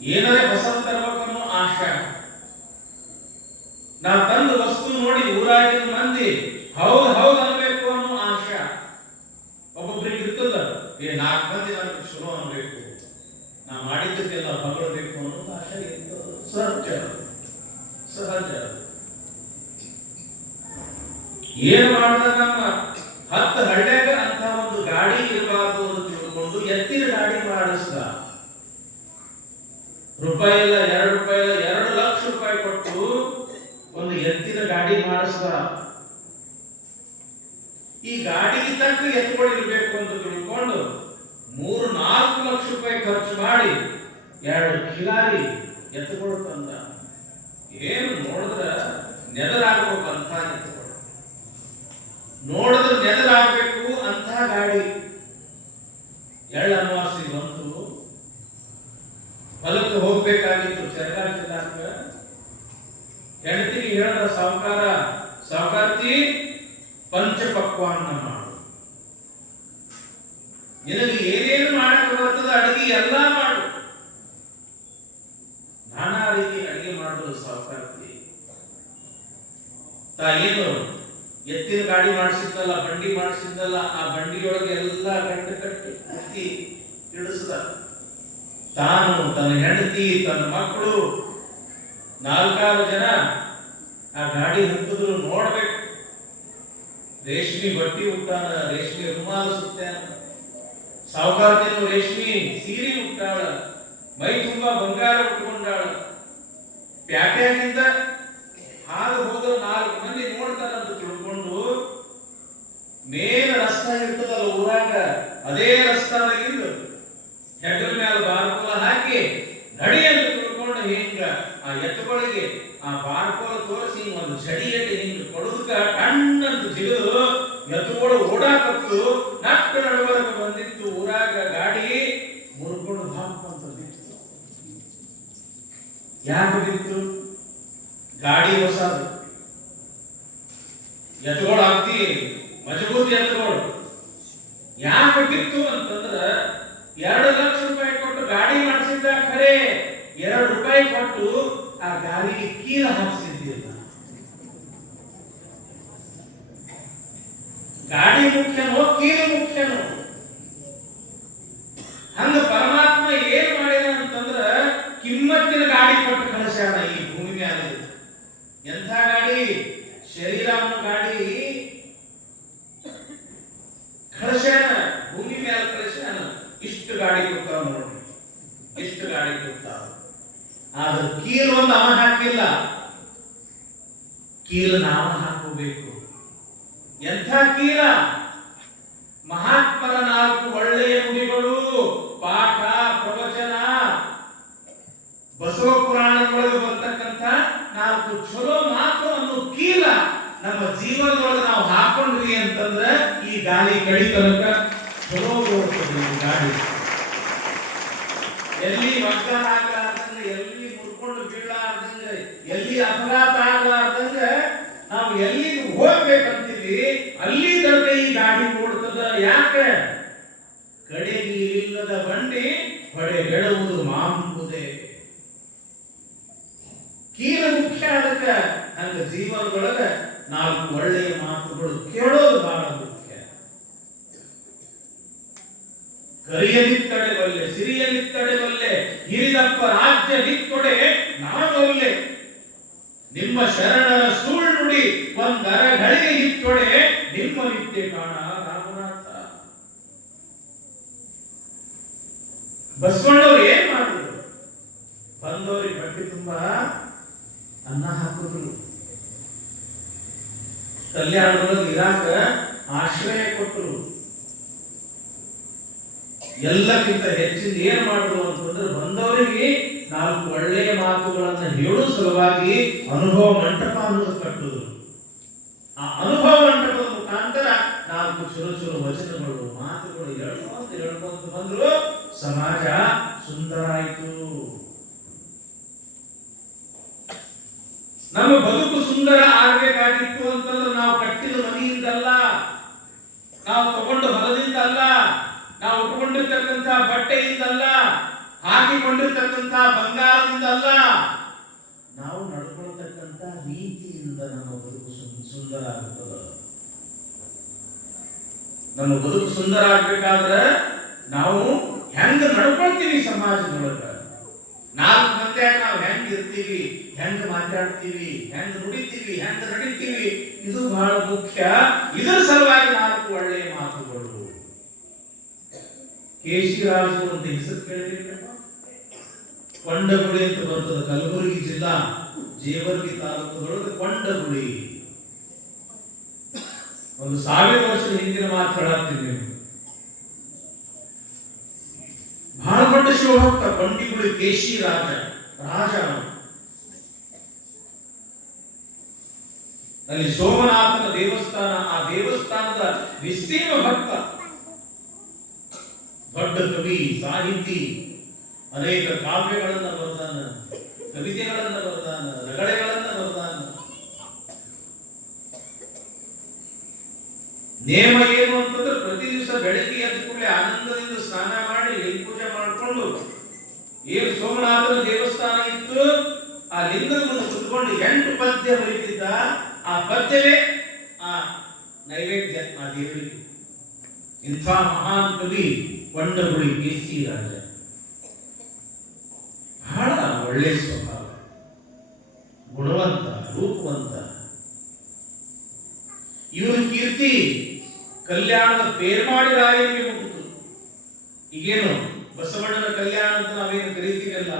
ಏನಾರೇ ಹೊಸ ತರಬೇಕನ್ನೋ ಆಶಾ. ನಾ ತಂದು ವಸ್ತು ನೋಡಿ ಊರಾಗಿನ ಮಂದಿ ಹೌದ್ ಅನ್ಬೇಕು ಅನ್ನೋ ಆಶಾ. ಒಬ್ಬೊಬ್ಬರಿಗೆ ಇರ್ತದ, 4 ಮಂದಿ ನನಗೆ ಶುರು ಅನ್ಬೇಕು, ನಾ ಮಾಡಿದ್ದಕ್ಕೆಲ್ಲ ಹೊಗಳಬೇಕು ಅನ್ನೋದು ಆಶೆ ಇರ್ತದೆ. ಸಹಜ. ಏನ್ ಮಾಡಿದ ನಮ್ಮ 10 ಹಳ್ಳ್ಯಾಗ ಅಂತ ಒಂದು ಗಾಡಿ ಇರಬಾರ್ದು ಅಂತ ತಿಳ್ಕೊಂಡು ಎತ್ತಿನ ಗಾಡಿ ಮಾಡಿಸ್ದ. ರೂಪಾಯಿ ಇಲ್ಲ, 2 ರೂಪಾಯಿ ಇಲ್ಲ, 2 ಲಕ್ಷ ರೂಪಾಯಿ ಕೊಟ್ಟು ಒಂದು ಎತ್ತಿನ ಗಾಡಿ ಮಾಡಿಸ್ದ. ಈ ಗಾಡಿಗೆ ತಕ್ಕ ಎತ್ತುಗಳಿರ್ಬೇಕು ಅಂತ ತಿಳ್ಕೊಂಡು 3-4 ಲಕ್ಷ ರೂಪಾಯಿ ಖರ್ಚು ಮಾಡಿ 2 ಕಿಲಾರಿ ಎತ್ತುಗಳು ತಂದ. ಏನು ನೋಡಿದ್ರ ನೆದರಾಗಬೇಕಂತ ಎತ್ತುಗಳು, ನೋಡಿದ್ರೆ ನೆದರಾಗಬೇಕು ಅಂತ ಗಾಡಿ. ಎಳ್ಳ ಅಮಾವಾಸ್ಯೆ ಬಂತು, ಹೊಲಕ್ಕೆ ಹೋಗ್ಬೇಕಾಗಿತ್ತು ಚರಗಾರ ಜಿಲ್ಲಾಕ. ಹೆಂಡತಿಗೆ ಹೇಳಿದ ಸಾವುಕಾರ್ತಿ ಪಂಚಪಕ್ವಾನ್ನ ಮಾಡು, ನಿನಗೆ ಏನೇನು ಮಾಡಕ್ಕೆ ಬರ್ತದ ಅಡಿಗೆ ಎಲ್ಲ ಮಾಡು. ನಾನಾ ರೀತಿ ಅಡಿಗೆ ಮಾಡೋದು ಸಾವುಕಾರ್ತಿ. ಏನು ಎತ್ತಿನ ಗಾಡಿ ಮಾಡಿಸಿದ್ದಲ್ಲ, ಬಂಡಿ ಮಾಡಿಸಿದ್ದಲ್ಲ, ಆ ಬಂಡಿಯೊಳಗೆ ಎಲ್ಲ ಗಂಟು ಕಟ್ಟಿ ಇಳಿಸಿದ. ತಾನು, ತನ್ನ ಹೆಂಡತಿ, ತನ್ನ ಮಕ್ಕಳು 4-6 ಜನ ಆ ಗಾಡಿ ಹತ್ತಿದ್ರು. ನೋಡ್ಬೇಕು, ರೇಷ್ಮೆ ಬಟ್ಟಿ ಉಟ್ಟಾನ, ರೇಷ್ಮೆ ರುಮಾಲ ಸುತ್ತಾನ. ಸಾವುಕಾರ್ತಿಯನ್ನು ರೇಷ್ಮೆ ಸೀರೆ ಉಟ್ಟಾಳ, ಮೈ ತುಂಬಾ ಬಂಗಾರ ಉಟ್ಕೊಂಡಾಳ. ಪ್ಯಾಟ್ಯಾಗಿಂದ ಹಾದು ಹೋದ್ರೆ 4 ಮಂದಿ ನೋಡ್ತಾರಂತ ತಿಳ್ಕೊಂಡು ಮೇನ್ ರಸ್ತಾ ಇರ್ತದಲ್ಲ ಊರಾಗ, ಅದೇ ರಸ್ತಾದಾಗಿಂದ ಹೆಗಲ ಮೇಲೆ ಬಾರ್ಕೋಲ ಹಾಕಿ ನಡಿ ಅಂತ ತಿಳ್ಕೊಂಡು ಹಿಂಗ ಆ ಎತ್ತುಗಳಿಗೆ ಆ ಬಾರ್ಕೋಲ ತೋರಿಸಿ ಒಂದು ಛಡಿ ಎಟ್ಟಿ ಹಿಂಗ ಕೊಡೋದಕ್ಕ ಕಣ್ಣಂತ ಜಿಗಿದು ಎತ್ತುಗಳು ಓಡಾಕತ್ತು. ನಟ್ಟ ನಡುವರೆಗೆ ಬಂದಿತ್ತು. ಊರಾಗ ಗಾಡಿ ಮುರ್ಕೊಂಡು ಹಾಕ್ ಅಂತ ಬಿತ್ತು. ಯಾಕೆ ಬಿತ್ತು? ಗಾಡಿ ಹೊಸದು, ಎತ್ತುಗಳು ಆಗ್ತಿ ಮಜಬೂತಿ ಎತ್ತುಗಳು. ಯಾಕೆ ಬಿತ್ತು ಅಂತಂದ್ರ 2 ಲಕ್ಷ ರೂಪಾಯಿ ಕೊಟ್ಟು ಗಾಡಿ ಮಾಡಿಸಿದ್ದ, ಖರೆ 2 ರೂಪಾಯಿ ಕೊಟ್ಟು ಆ ಗಾಡಿಗೆ ಕೀಲ ಹಾಕಿಸಿದ್ದಿಲ್ಲ. ಗಾಡಿ ಮುಖ್ಯನೋ ಕೀಲು ಮುಖ್ಯನೋ? ಹಂಗ ಪರಮಾತ್ಮ ಏನ್ ಮಾಡಿದ ಅಂತಂದ್ರ ಕಿಮ್ಮತ್ತಿನ ಗಾಡಿ ಕೊಟ್ಟು ಕಳಿಸ್ಯಾನ ಈ ಭೂಮಿ ಮೇಲೆ. ಎಂಥ ಗಾಡಿ? ಶರೀರಾಮನ ಗಾಡಿ ಕಳಿಸ್ಯಾನ, ಭೂಮಿ ಮೇಲೆ ಕಳಿಸ್ಯಾನ. ಇಷ್ಟು ಗಾಡಿ ಕೊಡ್ತಾವ ನೋಡಿ, ಇಷ್ಟು ಗಾಡಿ ಕೊಡ್ತಾವ. ಆದ್ರೆ ಕೀಲು ಒಂದು ಅವ ಹಾಕಿಲ್ಲ, ಕೀಲು ನಾವ ಹಾಕೋಬೇಕು. ಎಂಥ ಕೀಲ? ಮಹಾತ್ಮರ 4 ಒಳ್ಳೆಯ ನುಡಿಗಳು, ಪಾಠ ಪ್ರವಚನ, ಬಸವ ಪುರಾಣದೊಳಗೆ ಬರ್ತಕ್ಕಂಥ 4 ಚಲೋ ಮಾತು ಅನ್ನೋ ಕೀಲ ನಮ್ಮ ಜೀವನದೊಳಗೆ ನಾವು ಹಾಕೊಂಡ್ವಿ ಅಂತಂದ್ರೆ ಈ ಗಾಳಿ ಕಡಿತನಕ ಚಲೋ ಬರ್ತದೆ. ಈ ಗಾಳಿ ಎಲ್ಲಿ ಮಕ್ಕಳ ಆಗ್ಲಾರ್ದಂಗೆ, ಎಲ್ಲಿ ಮುರ್ಕೊಂಡು ಬೀಳಾರ್ದಂಗೆ, ಎಲ್ಲಿ ಅಪಘಾತ ಆಗ್ಲಾರ್ದಂಗೆ ನಾವು ಎಲ್ಲಿ ಹೋಗ್ಬೇಕಂತೀವಿ ಅಲ್ಲಿ ತನಕ ಈ ಗಾಡಿ ಓಡ್ತದ. ಯಾಕೆ? ಕಡೆಗೆ ಇಲ್ಲದ ಬಂಡಿ ಹೊಡೆಗೆಡುವುದು ಮಾಂಬುದೆ. ಕೀಲ ಮುಖ್ಯ. ಅದಕ್ಕೆ ಹಂಗ ಜೀವನದೊಳಗ 4 ಒಳ್ಳೆಯ ಮಾತುಗಳು ಕೇಳೋದು ಬಹಳ ಮುಖ್ಯ. ಕರಿಯಲಿತ್ತಡೆ ಬಲ್ಲೆ, ಸಿರಿಯಲಿತ್ತಡೆ ಬಲ್ಲೆ, ಹಿರಿದಪ್ಪ ರಾಜ್ಯ ನಿತ್ತೊಡೆ ನಾನೊಲ್ಲೆ, ನಿಮ್ಮ ಶರಣರ ಸುಳ್ಳು ನುಡಿ ಒಂದರಗಳಿಗೆ ಇತ್ತೊಡೆ ನಿಮ್ಮ ವಿದ್ಯೆ ಕಾಣ ರಾಮನಾಥ. ಬಸವಣ್ಣವ್ರು ಏನ್ ಮಾಡಿದ್ರು? ಬಂದವರಿಗೆ ಬಟ್ಟೆ ತುಂಬಾ ಅನ್ನ ಹಾಕಿದ್ರು, ಕಲ್ಯಾಣದೊಳಗೆ ಇರಾಕ ಆಶ್ರಯ ಕೊಟ್ಟರು. ಎಲ್ಲಕ್ಕಿಂತ ಹೆಚ್ಚಿನ ಏನ್ ಮಾಡಿದ್ರು ಅಂತಂದ್ರೆ ಬಂದವರಿಗೆ 4 ಒಳ್ಳೆಯ ಮಾತುಗಳನ್ನು ಹೇಳೋ ಸಲುವಾಗಿ ಅನುಭವ ಮಂಟಪ ಅನ್ನೋದು ಕಟ್ಟುದು. ಆ ಅನುಭವ ಮಂಟಪದ ಮುಖಾಂತರ 4 ಚುರು ವಚನಗಳು, ಮಾತುಗಳು ಹೇಳ್ಕೊಂತ ಬಂದ್ರು. ಸಮಾಜ ಸುಂದರ ಆಯಿತು. ನಮ್ಮ ಬದುಕು ಸುಂದರ ಆಗ್ಬೇಕಾಗಿತ್ತು ಅಂತಂದ್ರೆ ನಾವು ಕಟ್ಟಿದ ಮನೆಯಿಂದಲ್ಲ, ನಾವು ತಗೊಂಡ ಹೊಲದಿಂದ ಅಲ್ಲ, ನಾವು ಉಟ್ಕೊಂಡಿರ್ತಕ್ಕಂಥ ಬಟ್ಟೆಯಿಂದಲ್ಲ, ಹಾಕಿಕೊಂಡಿರ್ತಕ್ಕಂಥ ಬಂಗಾರದಿಂದ ಅಲ್ಲ, ನಾವು ನಡ್ಕೊಳ್ತಕ್ಕಂಥ ರೀತಿಯಿಂದ ನಮ್ಮ ಬದುಕು ಸುಂದರ ಆಗುತ್ತದೆ. ನಮ್ಮ ಬದುಕು ಸುಂದರ ಆಗ್ಬೇಕಾದ್ರೆ ನಾವು ಹೆಂಗ ನಡ್ಕೊಳ್ತೀವಿ ಸಮಾಜದೊಳಗ, ನಾಲ್ಕು ಮಂದಿ ನಾವು ಹೆಂಗ್ ಇರ್ತೀವಿ, ಹೆಂಗ್ ಮಾತಾಡ್ತೀವಿ, ಹೆಂಗ್ ನುಡಿತೀವಿ, ಹೆಂಗ್ ನಡಿತೀವಿ, ಇದು ಬಹಳ ಮುಖ್ಯ. ಇದರ ಸಲುವಾಗಿ ನಾಲ್ಕು ಒಳ್ಳೆಯ ಮಾತುಗಳು. ಕೇಶಿರಾಜು ಅಂತ ಹೆಸರು ಕೇಳಿದ್ರೆ ಕೊಂಡಗುಳಿ ಅಂತ ಬರ್ತದೆ. ಕಲಬುರಗಿ ಜಿಲ್ಲಾ ಜೇವರ್ಗಿ ತಾಲೂಕುದೊಳಗೆ ಕೊಂಡಗುಳಿ. ಒಂದು 1000 ವರ್ಷದ ಹಿಂದಿನ ಮಾತು ಹೇಳತ್ತೀನಿ. ಬಹಳ ದೊಡ್ಡ ಶಿವಭಕ್ತ ಕೊಂಡಗುಳಿ ಕೇಶಿ ರಾಜ. ಅಲ್ಲಿ ಸೋಮನಾಥನ ದೇವಸ್ಥಾನ, ಆ ದೇವಸ್ಥಾನದ ವಿಸ್ತೀರ್ಣ ಭಕ್ತ, ದೊಡ್ಡ ಕವಿ, ಸಾಹಿತಿ, ಅನೇಕ ಕಾವ್ಯಗಳನ್ನ ಬರೆದಾನ, ಕವಿತೆಗಳನ್ನ ಬರೆದಾನ, ರಗಳೆಗಳನ್ನ ಬರೆದಾನ. ನೇಮ ಏನು ಅಂತಂದ್ರೆ ಪ್ರತಿ ದಿವಸ ಬೆಳಗ್ಗೆ ಎದ್ದ ಕೂಡಲೇ ಆನಂದದಿಂದ ಸ್ನಾನ ಮಾಡಿ ಲಿಂಗ ಪೂಜೆ ಮಾಡಿಕೊಂಡು, ಏನು ಸೋಮನಾಥನ ದೇವಸ್ಥಾನ ಇತ್ತು ಆ ಲಿಂಗದ ಮುಂದೆ ಕುತ್ಕೊಂಡು 8 ಪದ್ಯ ಬರೀತಿದ್ದ. ಆ ಪದ್ಯವೇ ಆ ನೈವೇದ್ಯ ಆ ದೇವರಿಗೆ. ಇಂಥ ಮಹಾನ್ ಕವಿ ಕೊಂಡಗುಳಿ ಕೇಸಿ ರಾಜ. ಬಹಳ ಒಳ್ಳೆ ಸ್ವಭಾವ, ಗುಣವಂತ, ರೂಪವಂತ. ಇವರ ಕೀರ್ತಿ ಕಲ್ಯಾಣದ ಪೇರ್ಮಾಡಿ ರಾಯರಿಗೆ ಮುಗಿತು. ಈಗೇನು ಬಸವಣ್ಣನ ಕಲ್ಯಾಣ ಅಂತ ನಾವೇನು ಕರೀತೀವಲ್ಲ,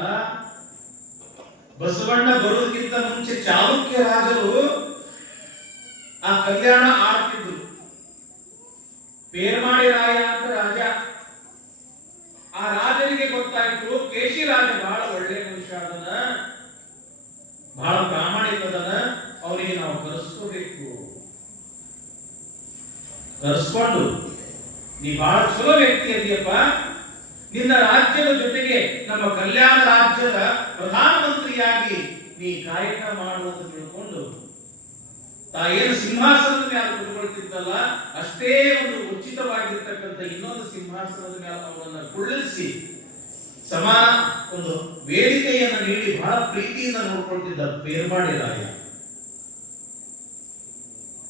ಬಸವಣ್ಣ ಬರೋದಕ್ಕಿಂತ ಮುಂಚೆ ಚಾಲುಕ್ಯ ರಾಜರು ಆ ಕಲ್ಯಾಣ ಆಡ್ತಿದ್ರು. ಪೇರ್ಮಾಡಿ ರಾಯ ಅಂತ ರಾಜ. ಆ ರಾಜನಿಗೆ ಗೊತ್ತಾಯ್ತು ಕೇಶಿ ರಾಜ ಬಹಳ ಒಳ್ಳೆ ಮನುಷ್ಯ ಅದನ, ಬಹಳ ಪ್ರಾಮಾಣಿಕದನ, ಅವನಿಗೆ ನಾವು ಕರೆಸ್ಕೋಬೇಕು. ಕರೆಸ್ಕೊಂಡು, ನೀ ಬಹಳ ಚಲೋ ವ್ಯಕ್ತಿ ಅದೀಯಪ್ಪ, ನಿನ್ನ ರಾಜ್ಯದ ಜೊತೆಗೆ ನಮ್ಮ ಕಲ್ಯಾಣ ರಾಜ್ಯದ ಪ್ರಧಾನಮಂತ್ರಿಯಾಗಿ ನೀ ಕಾಯಕ ಮಾಡುವಂತ ತಿಳ್ಕೊಂಡು, ತಾಯೇನು ಸಿಂಹಾಸನದ ಮೇಲೆ ಕುಳಿತುಕೊಳ್ತಿದ್ದಲ್ಲ, ಅಷ್ಟೇ ಒಂದು ಉಚಿತವಾಗಿರ್ತಕ್ಕಂಥ ಇನ್ನೊಂದು ಸಿಂಹಾಸನದ ಮೇಲೆ ಅವರನ್ನು ಕುಳ್ಳಿರಿಸಿ ಸಮಾನ ಒಂದು ವೇದಿಕೆಯನ್ನು ನೀಡಿ ಬಹಳ ಪ್ರೀತಿಯಿಂದ ನೋಡ್ಕೊಳ್ತಿದ್ದ ಪೇರ್ಮಾಡಿ ರಾಯ.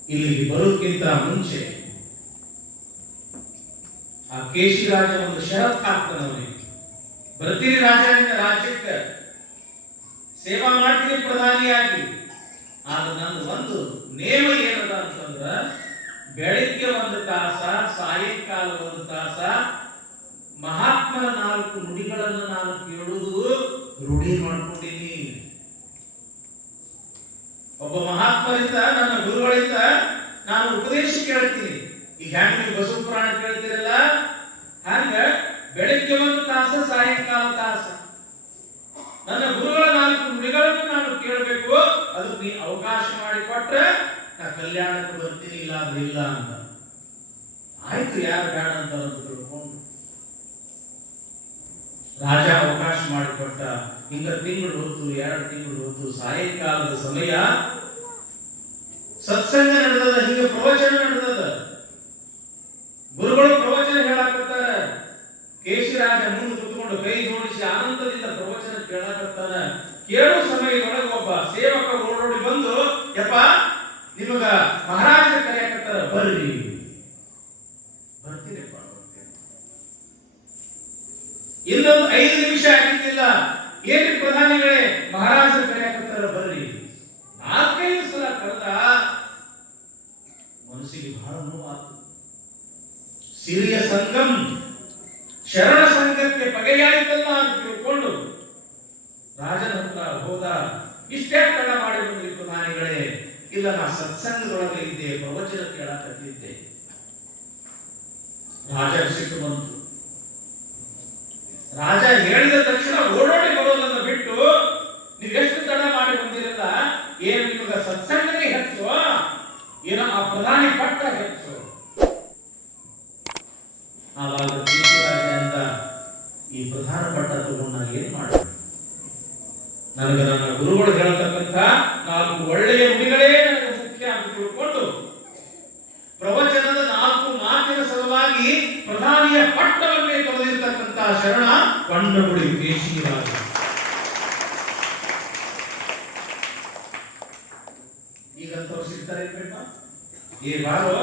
ಇಲ್ಲಿಗೆ ಬರೋದಕ್ಕಿಂತ ಮುಂಚೆ ಆ ಕೇಶಿ ರಾಜ ಒಂದು ಷರತ್ತು ಹಾಕ್ತಾನೆ ಅವನಿಗೆ, ಬರ್ತೀರಿ ರಾಜ, ನಿನ್ನ ರಾಜ್ಯಕ್ಕೆ ಸೇವಾ ಮಾಡ್ತೀನಿ ಪ್ರಧಾನಿಯಾಗಿ, ಆದ್ರೆ ನಂದು ಒಂದು ನೇಮ ಏನದ ಅಂತಂದ್ರ ಬೆಳಿಗ್ಗೆ 1 ತಾಸ, ಸಾಯಂಕಾಲ 1 ತಾಸ ಮಹಾತ್ಮನ 4 ನುಡಿಗಳನ್ನು ನಾನು ಕೇಳುವುದು ರೂಢಿ ಮಾಡ್ಕೊಂಡಿನಿ. ಒಬ್ಬ ಮಹಾತ್ಮರಿಂದ, ನನ್ನ ಗುರುಗಳಿಂದ ನಾನು ಉಪದೇಶ ಕೇಳ್ತೀನಿ. ಈಗ ಹ್ಯಾಂಗ ನೀವು ಬಸವ ಪುರಾಣ ಕೇಳ್ತೀರಲ್ಲ, ಹಂಗ ಬೆಳಿಗ್ಗೆ 1 ತಾಸ, ಸಾಯಂಕಾಲ ತಾಸ ನನ್ನ ಗುರುಗಳ 4 ನುಡಿಗಳನ್ನು ನಾನು ಕೇಳಬೇಕು. ಅದಕ್ಕೆ ನೀ ಅವಕಾಶ ಮಾಡಿಕೊಟ್ರೆ ನಾ ಕಲ್ಯಾಣಕ್ಕೆ ಬರ್ತೀನಿ, ಇಲ್ಲ ಅಂದ್ರೆ ಇಲ್ಲ ಅಂತ. ಆಯ್ತು, ಯಾರು ಬೇಡ ಅಂತ ತಿಳ್ಕೊಂಡು ರಾಜ ಅವಕಾಶ ಮಾಡಿಕೊಟ್ಟ. ಹಿಂಗ ತಿಂಗಳು ಹೊತ್ತು, 2 ತಿಂಗಳು ಹೊತ್ತು, ಸಾಯಂಕಾಲದ ಸಮಯ ಸತ್ಸಂಗ ನಡೆದದ, ಹಿಂಗ ಪ್ರವಚನ ನಡೆದದ. ಗುರುಗಳು ಪ್ರವಚನ ಹೇಳಾಕತ್ತಾರ. ಕೇಶಿರಾಜ ಮುಂದೆ ಕುತ್ಕೊಂಡು ಕೈ ಜೋಡಿಸಿ ಆನಂದದಿಂದ ಪ್ರವಚನ ಕೇಳಾಕತ್ತಾನ. ಕೇಳೋ ಸಮಯದೊಳಗೆ ಒಬ್ಬ ಸೇವಕ ಓಡೋಡಿ ಬಂದು, ಯಪ್ಪ ನಿಮಗ ಮಹಾರಾಜ ಕರೆಯಕತ್ತಾರ, ಬರ್ರಿ. ಬರ್ತೀರಪ್ಪ, ಇನ್ನೊಂದು 5 ನಿಮಿಷ ಆಗಿದ್ದಿಲ್ಲ, ಏನ್ರಿ ಪ್ರಧಾನಿಗಳೇ ಮಹಾರಾಜ ಕರೆಯಕತ್ತಾರ, ಬರ್ರಿ. 4-5 ಸಲ ಕರೆದ. ಮನಸ್ಸಿಗೆ ಬಹಳ ನೋವಾತು. ಸಿರಿಯ ಸಂಗಂ ಶರಣ ಸಂಘಕ್ಕೆ ಬಗೆಯಾಯಿತಲ್ಲ ಅಂತ ತಿಳ್ಕೊಂಡು ರಾಜನ ಹತ್ರ ಹೋದ. ಇಷ್ಟೇ ತಡ ಮಾಡಿ ಬಂದ್ರಿ ಪ್ರಧಾನಿಗಳೇ, ಇಲ್ಲ ನಾ ಸತ್ಸಂಗದೊಳಗೆ ಇದ್ದೆ, ಪ್ರವಚನ ಕೇಳಕತ್ತಿದ್ದೆ. ರಾಜ ಸಿಟ್ಟು ಬಂತು. ರಾಜ ಹೇಳಿದ ತಕ್ಷಣ ಓಡೋಡಿ ಬರೋದನ್ನು ಬಿಟ್ಟು, ನೀವೆಷ್ಟು ತಡ ಮಾಡಿ ಬಂದಿರಲ್ಲ, ಏನು ನಿಮಗ ಸತ್ಸಂಗನೇ ಹೆಚ್ಚು, ಏನೋ ಆ ಪ್ರಧಾನಿ ಪಟ್ಟ ಹೆಚ್ಚು. ಆವಾಗ ರಾಜನಿಂದ ಈ ಪ್ರಧಾನ ಪಟ್ಟ ತಗೊಂಡು ನಾನು ಏನ್ ಮಾಡಿ, ನನಗೆ ನನ್ನ ಗುರುಗಳು ಹೇಳತಕ್ಕಂಥ 4 ಒಳ್ಳೆಯ ನುಡಿಗಳೇ ನನಗೆ ಮುಖ್ಯ ಅಂತ ತಿಳ್ಕೊಂಡು ಪ್ರವಚನದ 4 ಮಾತಿನ ಸಲುವಾಗಿ ಪ್ರಧಾನಿಯ ಪಟ್ಟವನ್ನೇ ತೊಳೆದಿರ್ತಕ್ಕಂಥ ಶರಣ ಕೊಂಡಗುಳಿ ಕೇಶಿರಾಜ. ಈಗಂತವ್ರು ಸಿಗ್ತಾರೆ ಬೇಡ, ಏ ಬಾರೋ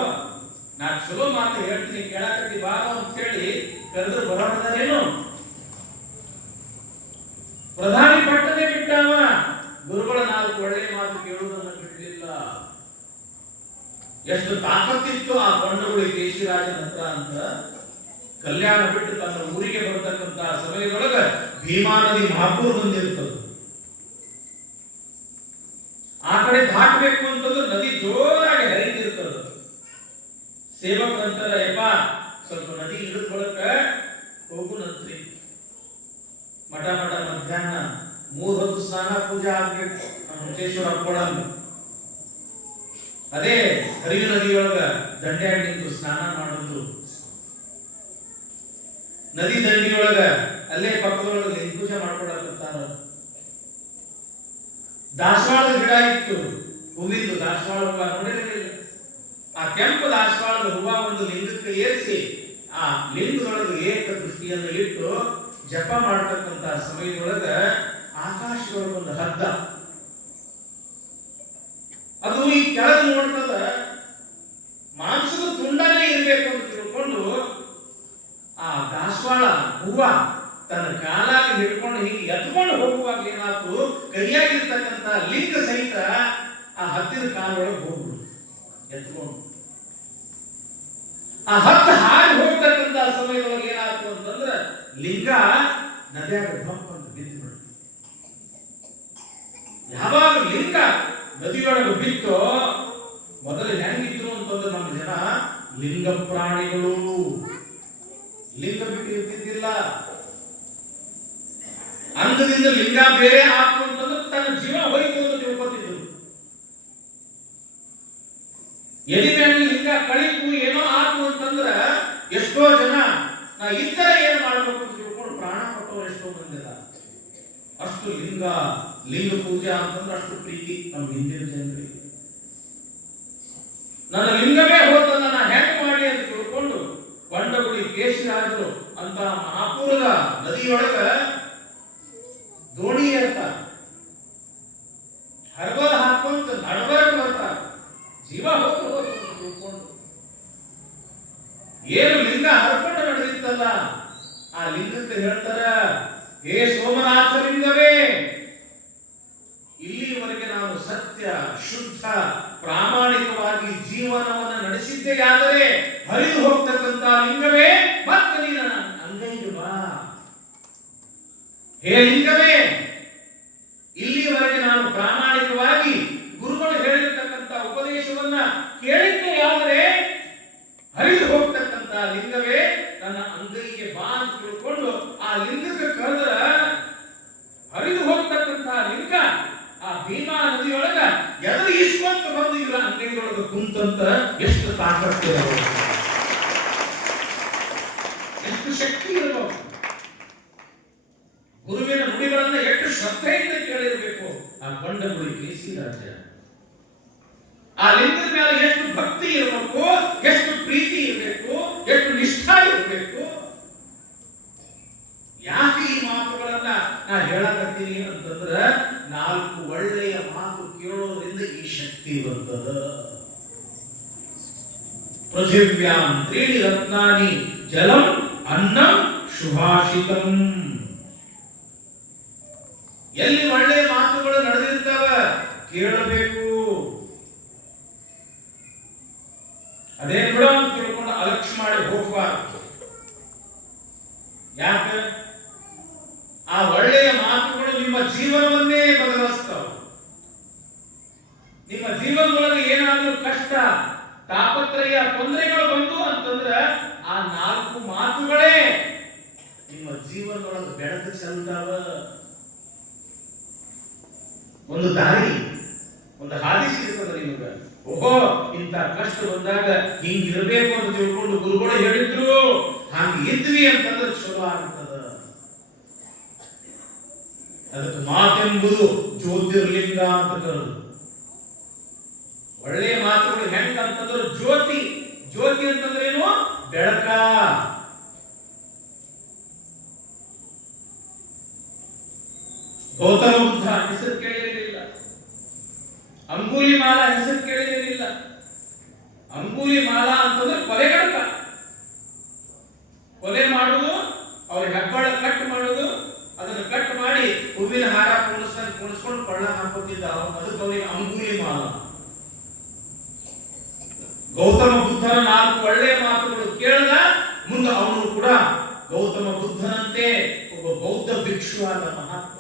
ನಾ ಚಲೋ ಮಾತು ಹೇಳ್ತೀನಿ ಕೇಳಾಕತ್ತಿ ಬಾರೋ ಅಂತ ಹೇಳಿ ಕರೆದ್ರೆ ಬರೋಣದೇನು? ಪ್ರಧಾನಿ ಪಟ್ಟನೆ ಬಿಟ್ಟವ, ಗುರುಗಳ 4 ಒಳ್ಳೆಯ ಮಾತು ಕೇಳುವುದನ್ನು ಬಿಡಲಿಲ್ಲ. ಎಷ್ಟು ತಾಕತ್ತಿತ್ತು ಆ ಕೊಂಡಗುಳಿ ಕೇಶಿರಾಜನ ಹತ್ರ ಅಂತ. ಕಲ್ಯಾಣ ಬಿಟ್ಟು ತನ್ನ ಊರಿಗೆ ಬರ್ತಕ್ಕಂತ ಸಮಯದೊಳಗ ಭೀಮಾ ನದಿ ಮಹಾಪೂರ್ ಬಂದಿರ್ತದೆ. ಆ ಕಡೆ ದಾಟಬೇಕು ಅಂತಂದ್ರೆ ನದಿ ಜೋರಾಗಿ ಹರಿತಿರ್ತದೆ. ಸೇವಕರಂತಾರ, ಯಪ್ಪ ಸ್ವಲ್ಪ ನದಿ ಇಳಿದ ಬಳಕ ಹೋಗುನಂತ್ರಿ. ಮಠ ಮಧ್ಯಾಹ್ನ 3 ಹೊತ್ತು ಸ್ನಾನ ಪೂಜೆ ಆಗ್ಬೇಕು ನಮ್ಮ ಮುಖೇಶ್ವರ ಅಪ್ಪಳಂಗ. ಅದೇ ಹರಿವು ನದಿಯೊಳಗ ದಂಡ್ಯಾಗಿ ನಿಂತು ಸ್ನಾನ ಮಾಡಿದ್ರು. ನದಿ ದಂಡಿಯೊಳಗ ಅಲ್ಲೇ ಪಕ್ಕದೊಳಗ ಲಿಂಗ ಪೂಜೆ ಮಾಡ್ಕೊಳಕತ್ತಾರ. ದಾಸವಾಳದ ಗಿಡ ಇತ್ತು, ಹೂವಿಂದು ದಾಸವಾಳ ಹೂವ ನೋಡಿರಲಿಲ್ಲ. ಆ ಕೆಂಪು ದಾಸವಾಳದ ಹೂವ ಒಂದು ಲಿಂಗಕ್ಕೆ ಏರಿಸಿ ಆ ಲಿಂಗದೊಳಗೆ ಏಕ ದೃಷ್ಟಿಯನ್ನು ಇಟ್ಟು ಜಪ ಮಾಡತಕ್ಕಂತ ಸಮಯದೊಳಗ ಆಕಾಶದೊಳಗೆ ಒಂದು ಹದ್ದ, ಅದು ಈ ಕೆಳಗೆ ನೋಡ್ತದ, ಮಾಂಸದ ತುಂಡನೇ ಇರಬೇಕು ಅಂತ ತಿಳ್ಕೊಂಡು ಆ ದಾಸವಾಳ ಹೂವ ತನ್ನ ಕಾಲಾಗಿ ಹಿಡ್ಕೊಂಡು ಹೀಗೆ ಎತ್ಕೊಂಡು ಹೋಗುವಾಗ ಏನಾಯ್ತು, ಕೈಯಾಗಿರ್ತಕ್ಕಂಥ ಲಿಂಗ ಸಹಿತ ಆ ಹತ್ತಿರ ಕಾಲೊಳಗೆ ಹೋಗ್ಬಿಡು ಎತ್ಕೊಂಡು. ಆ ಹತ್ತು ಹಾರಿ ಹೋಗ್ತಕ್ಕಂಥ ಸಮಯದೊಳಗೆ ಏನಾಯ್ತು ಅಂತಂದ್ರೆ ಲಿಂಗ ನದಿಯಾಗ ಧಂಪ್ ಅಂತ ಬಿದ್ದು ಬಿಡು. ಯಾವಾಗ ಲಿಂಗ ನದಿಯೊಳಗೆ ಬಿತ್ತು, ಮೊದಲು ಹೆಂಗಿದ್ರು ಅಂತಂದ್ರೆ ನಮ್ಮ ಜನ ಲಿಂಗ ಪ್ರಾಣಿಗಳು, ಲಿಂಗ ಬಿಟ್ಟು ಇರ್ತಿದ್ದಿಲ್ಲ. ಅಂಗದಿಂದ ಲಿಂಗ ಬೇರೆ ಆಯ್ತು ಅಂತಂದ್ರೆ ತನ್ನ ಜೀವ ಹೋಯ್ತು ಅಂತ ತಿಳ್ಕೊತಿದ್ರು. ಎದಿ ಮೇಲೆ ಲಿಂಗ ಕಳಿತು ಏನೋ ಆಯ್ತು ಅಂತಂದ್ರ ಎಷ್ಟೋ ಜನ ನಾ ಇತರ ಏನ್ ಮಾಡ್ಬೇಕು ಅಂತ ತಿಳ್ಕೊಂಡು ಪ್ರಾಣ ಕೊಟ್ಟವರು ಎಷ್ಟೋ ಮಂದಿಲ್ಲ. ಅಷ್ಟು ಲಿಂಗ ಪೂಜೆ ಅಂತಂದ್ರೆ ಅಷ್ಟು ಪ್ರೀತಿ ನಮ್ಮ ಹಿಂದಿನ ಜನರಿಗೆ. ನನ್ನ ಲಿಂಗವೇ ಹೋತನ್ನ ನಾ ಹೆಂಗ್ ಮಾಡಿ ಅಂತ ತಿಳ್ಕೊಂಡು ಕೊಂಡಗುಳಿ ಕೇಶಿರಾಜರು ಅಂತ ಮಹಾಪೂರದ ನದಿಯೊಳಗ ದೋಣಿ ಇರ್ತಾರ, ಹರ್ಬಲ್ ಹಾಕೊಂತ ನಡಬರಕ್ ಬರ್ತಾರ, ಜೀವ ಹೋಗ್ತು ತಿಳ್ಕೊಂಡು. ಏನು ಲಿಂಗ ಹರ್ಕೊಂಡು ನಡೆದಿತ್ತಲ್ಲ, ಆ ಲಿಂಗಕ್ಕೆ ಹೇಳ್ತಾರ, ಹೇ ಸೋಮನಾಥ ಲಿಂಗವೇ, ಇಲ್ಲಿವರೆಗೆ ನಾನು ಸತ್ಯ ಶುದ್ಧ ಪ್ರಾಮಾಣಿಕವಾಗಿ ಜೀವನವನ್ನು ನಡೆಸಿದ್ದೆಯಾದರೆ ಹರಿದು ಹೋಗ್ತಕ್ಕಂಥ ಲಿಂಗವೇ ಮತ್ತೆ ನೀನು ಅಂಗೈಗೆ ಬಾ. ಹೇ ಲಿಂಗವೇ, ಇಲ್ಲಿವರೆಗೆ ನಾನು ಪ್ರಾಮಾಣಿಕವಾಗಿ ಗುರುಗಳು ಹೇಳಿರ್ತಕ್ಕಂಥ ಉಪದೇಶವನ್ನ ಕೇಳಿದ್ದೆಯಾದರೆ ಹರಿದು ಹೋಗ್ತಕ್ಕಂಥ ಲಿಂಗವೇ ನನ್ನ ಅಂಗೈಗೆ ಬಾ ಅಂತ ತಿಳ್ಕೊಂಡು ಆ ಲಿಂಗಕ್ಕೆ ಕರೆದ್ರ ಹರಿದು ಹೋಗ್ತಕ್ಕಂಥ ಲಿಂಗ ಆ ಭೀಮಾ ನದಿಯೊಳಗ ಎದುರು ಇಸ್ಕೊಂತ ಬಂದು ಇವರ ಅಂಗೈಯೊಳಗ ಕುಂತಂತ ಎಷ್ಟು ತಾಕತ್ತು ಇರಬಹುದು, ಎಷ್ಟು ಶಕ್ತಿ ಇರಬಹುದು. ಗುರುವಿನ ನುಡಿಗಳನ್ನ ಎಷ್ಟು ಶ್ರದ್ಧೆಯಿಂದ ಕೇಳಿರಬೇಕು ಆ ಕೊಂಡಗುಳಿ ಕೇಶಿರಾಜ. ಆ ಲಿಂಗದ ಮೇಲೆ ಎಷ್ಟು ಭಕ್ತಿ ಇರಬೇಕು, ಎಷ್ಟು ಪ್ರೀತಿ ಇರಬೇಕು, ಎಷ್ಟು ನಿಷ್ಠಾ ಇರಬೇಕು. ಯಾಕೆ ಈ ಮಾತುಗಳನ್ನ ನಾ ಹೇಳಕತ್ತೀನಿ ಅಂತಂದ್ರ 4 ಒಳ್ಳೆಯ ಮಾತು ಕೇಳೋದ್ರಿಂದ ಈ ಶಕ್ತಿ ಬರ್ತದ. ಪೃಥಿವ್ಯಾಂ 3 ರತ್ನಾನಿ ಜಲಂ ಅನ್ನಂ ಶುಭಾಷಿತಂ. ಎಲ್ಲಿ ಒಳ್ಳೆಯ ಮಾತುಗಳು ನಡೆದಿರ್ತಾವ ಕೇಳಬೇಕು. ಅದೇ ಬಿಡ ಅಂತ ತಿಳ್ಕೊಂಡು ಅಲಕ್ಷ್ಯ ಮಾಡಿ ಹೋಗಬಾರ್ದು. ಯಾಕೆ? ಆ ಒಳ್ಳೆಯ ಮಾತುಗಳು ನಿಮ್ಮ ಜೀವನವನ್ನೇ ಬದಲಿಸ್ತಾವ. ನಿಮ್ಮ ಜೀವನದೊಳಗೆ ಏನಾದರೂ ಕಷ್ಟ ತಾಪತ್ರಯ ತೊಂದರೆಗಳು ಬಂದು ಅಂತಂದ್ರ ಆ 4 ಮಾತುಗಳೇ ನಿಮ್ಮ ಜೀವನದೊಳಗೆ ಬೆಳಕು ಚೆಲ್ತಾವ. ಒಂದು ದಾರಿ, ಒಂದು ಹಾದಿ ಸಿಗುತ್ತದೆ ನಿಮಗೆ. ಓಹೋ, ಇಂಥ ಕಷ್ಟ ಬಂದಾಗ ಹಿಂಗಿರ್ಬೇಕು ಅಂತ ತಿಳ್ಕೊಂಡು ಗುರುಗಳು ಹೇಳಿದ್ರು, ಹಂಗ ಇದ್ವಿ ಅಂತಂದ್ರೆ ಚಲೋ ಆಗ್ತದ. ಅದಕ್ಕೆ ಮಾತೆಂಬುದು ಜ್ಯೋತಿರ್ಲಿಂಗ ಅಂತ ಕರೆದು. ಒಳ್ಳೆಯ ಮಾತುಗಳು ಹೆಂಗ ಅಂತಂದ್ರೆ ಜ್ಯೋತಿ. ಜ್ಯೋತಿ ಅಂತಂದ್ರೆ ಏನು? ಬೆಳಕ. ಗೌತಮ ಬುದ್ಧ ಹೆಸರು ಕೇಳಿರಲಿಲ್ಲ. ಅಂಗುಲಿಮಾಲ ಹೆಸರು ಕೇಳಿರಲಿಲ್ಲ. ಅಂಗುಲಿಮಾಲ ಅಂತಂದ್ರೆ ಕೊಲೆಗಡಕ, ಕೊಲೆ ಮಾಡುವುದು, ಅವ್ರ ಹೆಬ್ಬಳ ಕಟ್ ಮಾಡುವುದು, ಅದನ್ನು ಕಟ್ ಮಾಡಿ ಹೂವಿನ ಹಾರ ಕುಣಿಸ್ಕೊಂಡು ಕೊಳ್ಳ ಹಾಕುತ್ತಿದ್ದ, ಅದಕ್ಕೆ ಅವರಿಗೆ ಅಂಗುಲಿಮಾಲ. ಗೌತಮ ಬುದ್ಧನ 4 ಒಳ್ಳೆಯ ಮಾತುಗಳು ಕೇಳಿದ ಮುಂದೆ ಅವನು ಕೂಡ ಗೌತಮ ಬುದ್ಧನಂತೆ ಒಬ್ಬ ಬೌದ್ಧ ಭಿಕ್ಷುವಾದ ಮಹಾತ್ಮ.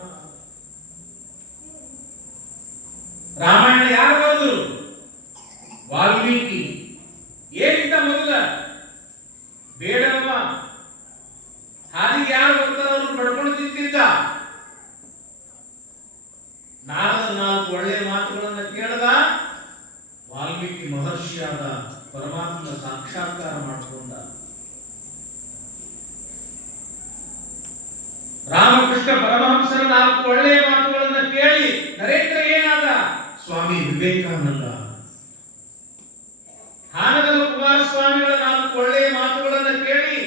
ರಾಮಾಯಣ ಯಾರು ಬರೆದರು? ವಾಲ್ಮೀಕಿ. ಏನಿದ್ದ ಮೊದಲ ಬೇಡವ ಹಾದಿಗೆ ಯಾರು ಬರ್ತಾರ ಅವರು ಬಡ್ಕೊಂಡು ತಿಂತಿದ್ದ. ನಾರದ 4 ಒಳ್ಳೆಯ ಮಾತುಗಳನ್ನು ಕೇಳದ ವಾಲ್ಮೀಕಿ ಮಹರ್ಷಿಯಾದ ಪರಮಾತ್ಮನ ಸಾಕ್ಷಾತ್ಕಾರ ಮಾಡಿಕೊಂಡ. ರಾಮಕೃಷ್ಣ ಪರಮಹಂಸರ 4 ಒಳ್ಳೆಯ ಮಾತುಗಳನ್ನು ಕೇಳಿ ನರೇಂದ್ರ ಏನಾದ? ಸ್ವಾಮಿ ವಿವೇಕಾನಂದ. ಹಾನಗಲ್ ಕುಮಾರಸ್ವಾಮಿಗಳ 4 ಒಳ್ಳೆಯ ಮಾತುಗಳನ್ನು ಕೇಳಿ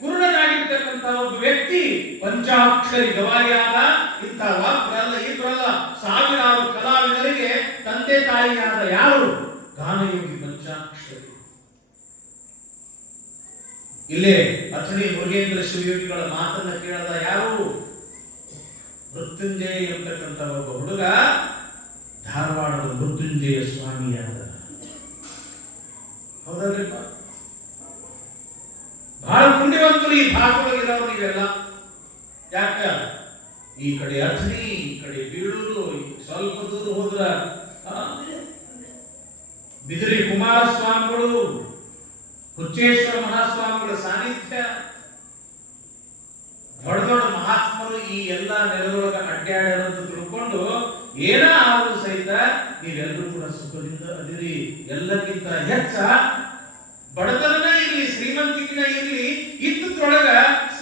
ಕುರುಡನಾಗಿರ್ತಕ್ಕಂಥ ಒಬ್ಬ ವ್ಯಕ್ತಿ ಪಂಚಾಕ್ಷರಿ ಗವಾಯಿಯಾದ. ಇಂಥ ಒಬ್ಬರಲ್ಲ ಇಬ್ಬರಲ್ಲ, ಸಾವಿರಾರು ಕಲಾವಿದರಿಗೆ ತಂದೆ ತಾಯಿಯಾದ ಯಾರು? ಗಾನಯೋಗಿ ಪಂಚಾಕ್ಷರಿ. ಇಲ್ಲೇ ಅಥಣಿ ಮುರುಗೇಂದ್ರ ಶಿವಯೋಗಿಗಳ ಮಾತನ್ನ ಕೇಳದ ಯಾರು? ಮೃತ್ಯುಂಜಯ ಎಂಬತಕ್ಕಂಥ ಒಬ್ಬ ಹುಡುಗ ಧಾರವಾಡದ ಮೃತ್ಯುಂಜಯ ಸ್ವಾಮಿಯಾದ. ಹೌದಲ್ರಿಪ್ಪ? ಬಹಳ ಪುಣ್ಯವಂತರು ಈ ಭಾಗದೊಳಗಿರೋರು ನೀವೆಲ್ಲ. ಯಾಕ? ಈ ಕಡೆ ಅಥಣಿ, ಈ ಕಡೆ ಬೀಳೂರು, ಸ್ವಲ್ಪ ದೂರ ಹೋದ್ರ ಬಿದಿರಿ ಕುಮಾರಸ್ವಾಮಿಗಳು, ಹುಚ್ಚೇಶ್ವರ ಮಹಾಸ್ವಾಮಿಗಳ ಸಾನ್ನಿಧ್ಯ, ದೊಡ್ಡ ದೊಡ್ಡ ಮಹಾತ್ಮರು ಈ ಎಲ್ಲ ನೆಲದೊಳಗ ಅಡ್ಡಾಡೋದು ತಿಳ್ಕೊಂಡು ಏನ ಆದರೂ ಸಹಿತ ನೀವೆಲ್ಲರೂ ಕೂಡ ಸುಖದಿಂದ ಅದಿರಿ. ಎಲ್ಲಕ್ಕಿಂತ ಹೆಚ್ಚ ಬಡತನ ಇರಲಿ, ಶ್ರೀಮಂತಿಕಿನ ಇರಲಿ, ಇದ್ದೊಳಗ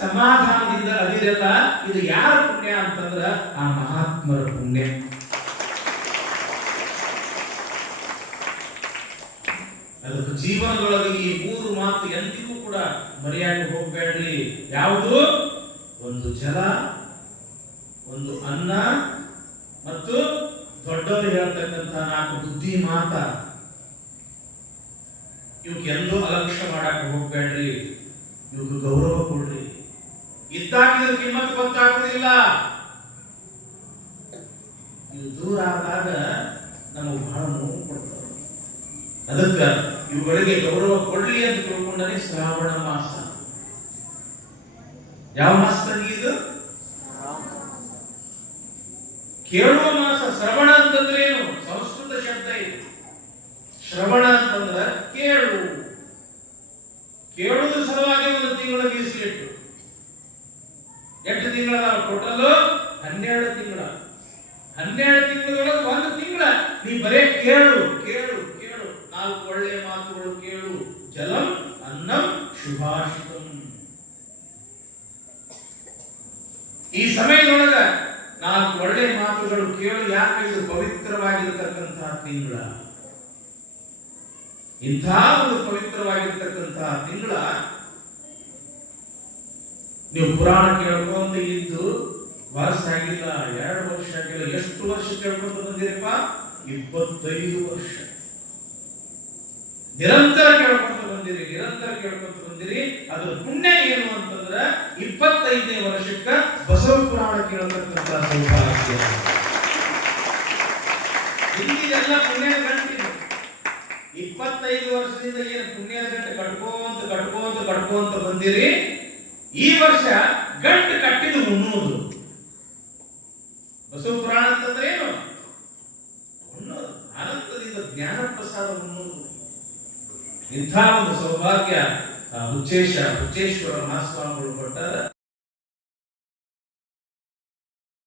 ಸಮಾಧಾನದಿಂದ ಅದಿರಲ್ಲ. ಇದು ಯಾರ ಪುಣ್ಯ ಅಂತಂದ್ರ ಆ ಮಹಾತ್ಮರ ಪುಣ್ಯ. ಅದಕ್ಕೆ ಜೀವನದೊಳಗೆ ಈ 3 ಮಾತು ಎಂದಿಗೂ ಕೂಡ ಮರೆಯಾಗಿ ಹೋಗಬೇಡ್ರಿ. ಯಾವುದು? ಒಂದು ಜಲ, ಒಂದು ಅನ್ನ, ಮತ್ತು ದೊಡ್ಡವರು ಹೇಳ್ತಕ್ಕಂಥ 4 ಬುದ್ಧಿ ಮಾತ. ಇವಕ್ಕೆ ಎಂದೂ ಅಲಕ್ಷ್ಯ ಮಾಡಕ್ಕೆ ಹೋಗ್ಬೇಡ್ರಿ. ಇವಕ್ಕೆ ಗೌರವ ಕೊಡ್ರಿ. ಇದ್ದಾಗ ಇದ್ರ ಕಿಮ್ಮತ್ತು ಗೊತ್ತಾಗುವುದಿಲ್ಲ. ಇವು ದೂರ ಆದಾಗ ನಮಗೆ ಬಹಳ ನೋವು ಕೊಡ್ತಾರೆ. ಅದಕ್ಕೆ ಇವುಗಳಿಗೆ ಗೌರವ ಕೊಡ್ಲಿ ಅಂತ ತಿಳ್ಕೊಂಡರೆ ಶ್ರಾವಣ ಮಾಸ. ಯಾವ ಮಾಸ ಇದು? ಕೇಳುವ ಮಾಸ. ಶ್ರವಣ ಅಂತಂದ್ರೆ ಏನು? ಸಂಸ್ಕೃತ ಶಬ್ದ ಇದು. ಶ್ರವಣ ಅಂತಂದ್ರೆ ಕೇಳು. ಕೇಳುವುದು ಸಲುವಾಗಿ 1 ತಿಂಗಳ ಮೀಸಲಿಟ್ಟು. 8 ತಿಂಗಳ ಟೋಟಲ್ 12 ತಿಂಗಳ. 12 ತಿಂಗಳೊಳಗೆ 1 ತಿಂಗಳ ನೀ ಬರೇ ಕೇಳು ಕೇಳು ಕೇಳು. 4 ಒಳ್ಳೆಯ ಮಾತುಗಳು ಕೇಳು. ಜಲಂ ಅನ್ನಂ ಶುಭಾಷಿತಂ. ಈ ಸಮಯದೊಳಗ 4 ಒಳ್ಳೆಯ ಮಾತುಗಳು ಕೇಳು. ಯಾಕೆ? ಇದು ಪವಿತ್ರವಾಗಿರತಕ್ಕಂತಹ ತಿಂಗಳ. ಇಂಥ ಒಂದು ಪವಿತ್ರವಾಗಿರ್ತಕ್ಕಂತಹ ತಿಂಗಳ ನೀವು ಪುರಾಣ ಕೇಳ್ಕೊಂತ ಇದ್ದು ವರ್ಷ ಆಗಿಲ್ಲ, 2 ವರ್ಷ ಆಗಿಲ್ಲ, ಎಷ್ಟು ವರ್ಷ ಕೇಳ್ಕೊಂತ ಬಂದಿರಪ್ಪ? 25 ವರ್ಷ ನಿರಂತರ ಕೇಳ್ಕೊಂತ ಬಂದಿರಿ, ನಿರಂತರ ಕೇಳ್ಕೊಂತ ಬಂದಿರಿ. ಅದ್ರ ಪುಣ್ಯ ಏನು ಅಂತಂದ್ರೆ 25ನೇ ವರ್ಷಕ್ಕೆ ಬಸವ ಪುರಾಣ ಕೇಳತಕ್ಕಂಥ ಸೌಭಾಗ್ಯ. ಹಿಂದಿದೆಲ್ಲ ಪುಣ್ಯದ ಗಂಟಿದೆ. 25 ವರ್ಷದಿಂದ ಏನು ಪುಣ್ಯದ ಗಂಟೆ ಕಟ್ಕೋಂತ ಬಂದಿರಿ. ಈ ವರ್ಷ ಗಂಟು ಕಟ್ಟಿದು ಉಣ್ಣುವುದು. ಬಸವ ಪುರಾಣ ಅಂತಂದ್ರೆ ಏನು? ಉಣ್ಣೋದು, ಆನಂದದಿಂದ ಜ್ಞಾನ ಪ್ರಸಾದ ಉಣ್ಣುವುದು. ಇಂಥ ಒಂದು ಸೌಭಾಗ್ಯ ಹುಚ್ಚೇಶ್ವರ ಮಹಾಸ್ವಾಮಿಗಳು ಕೊಟ್ಟಾರ.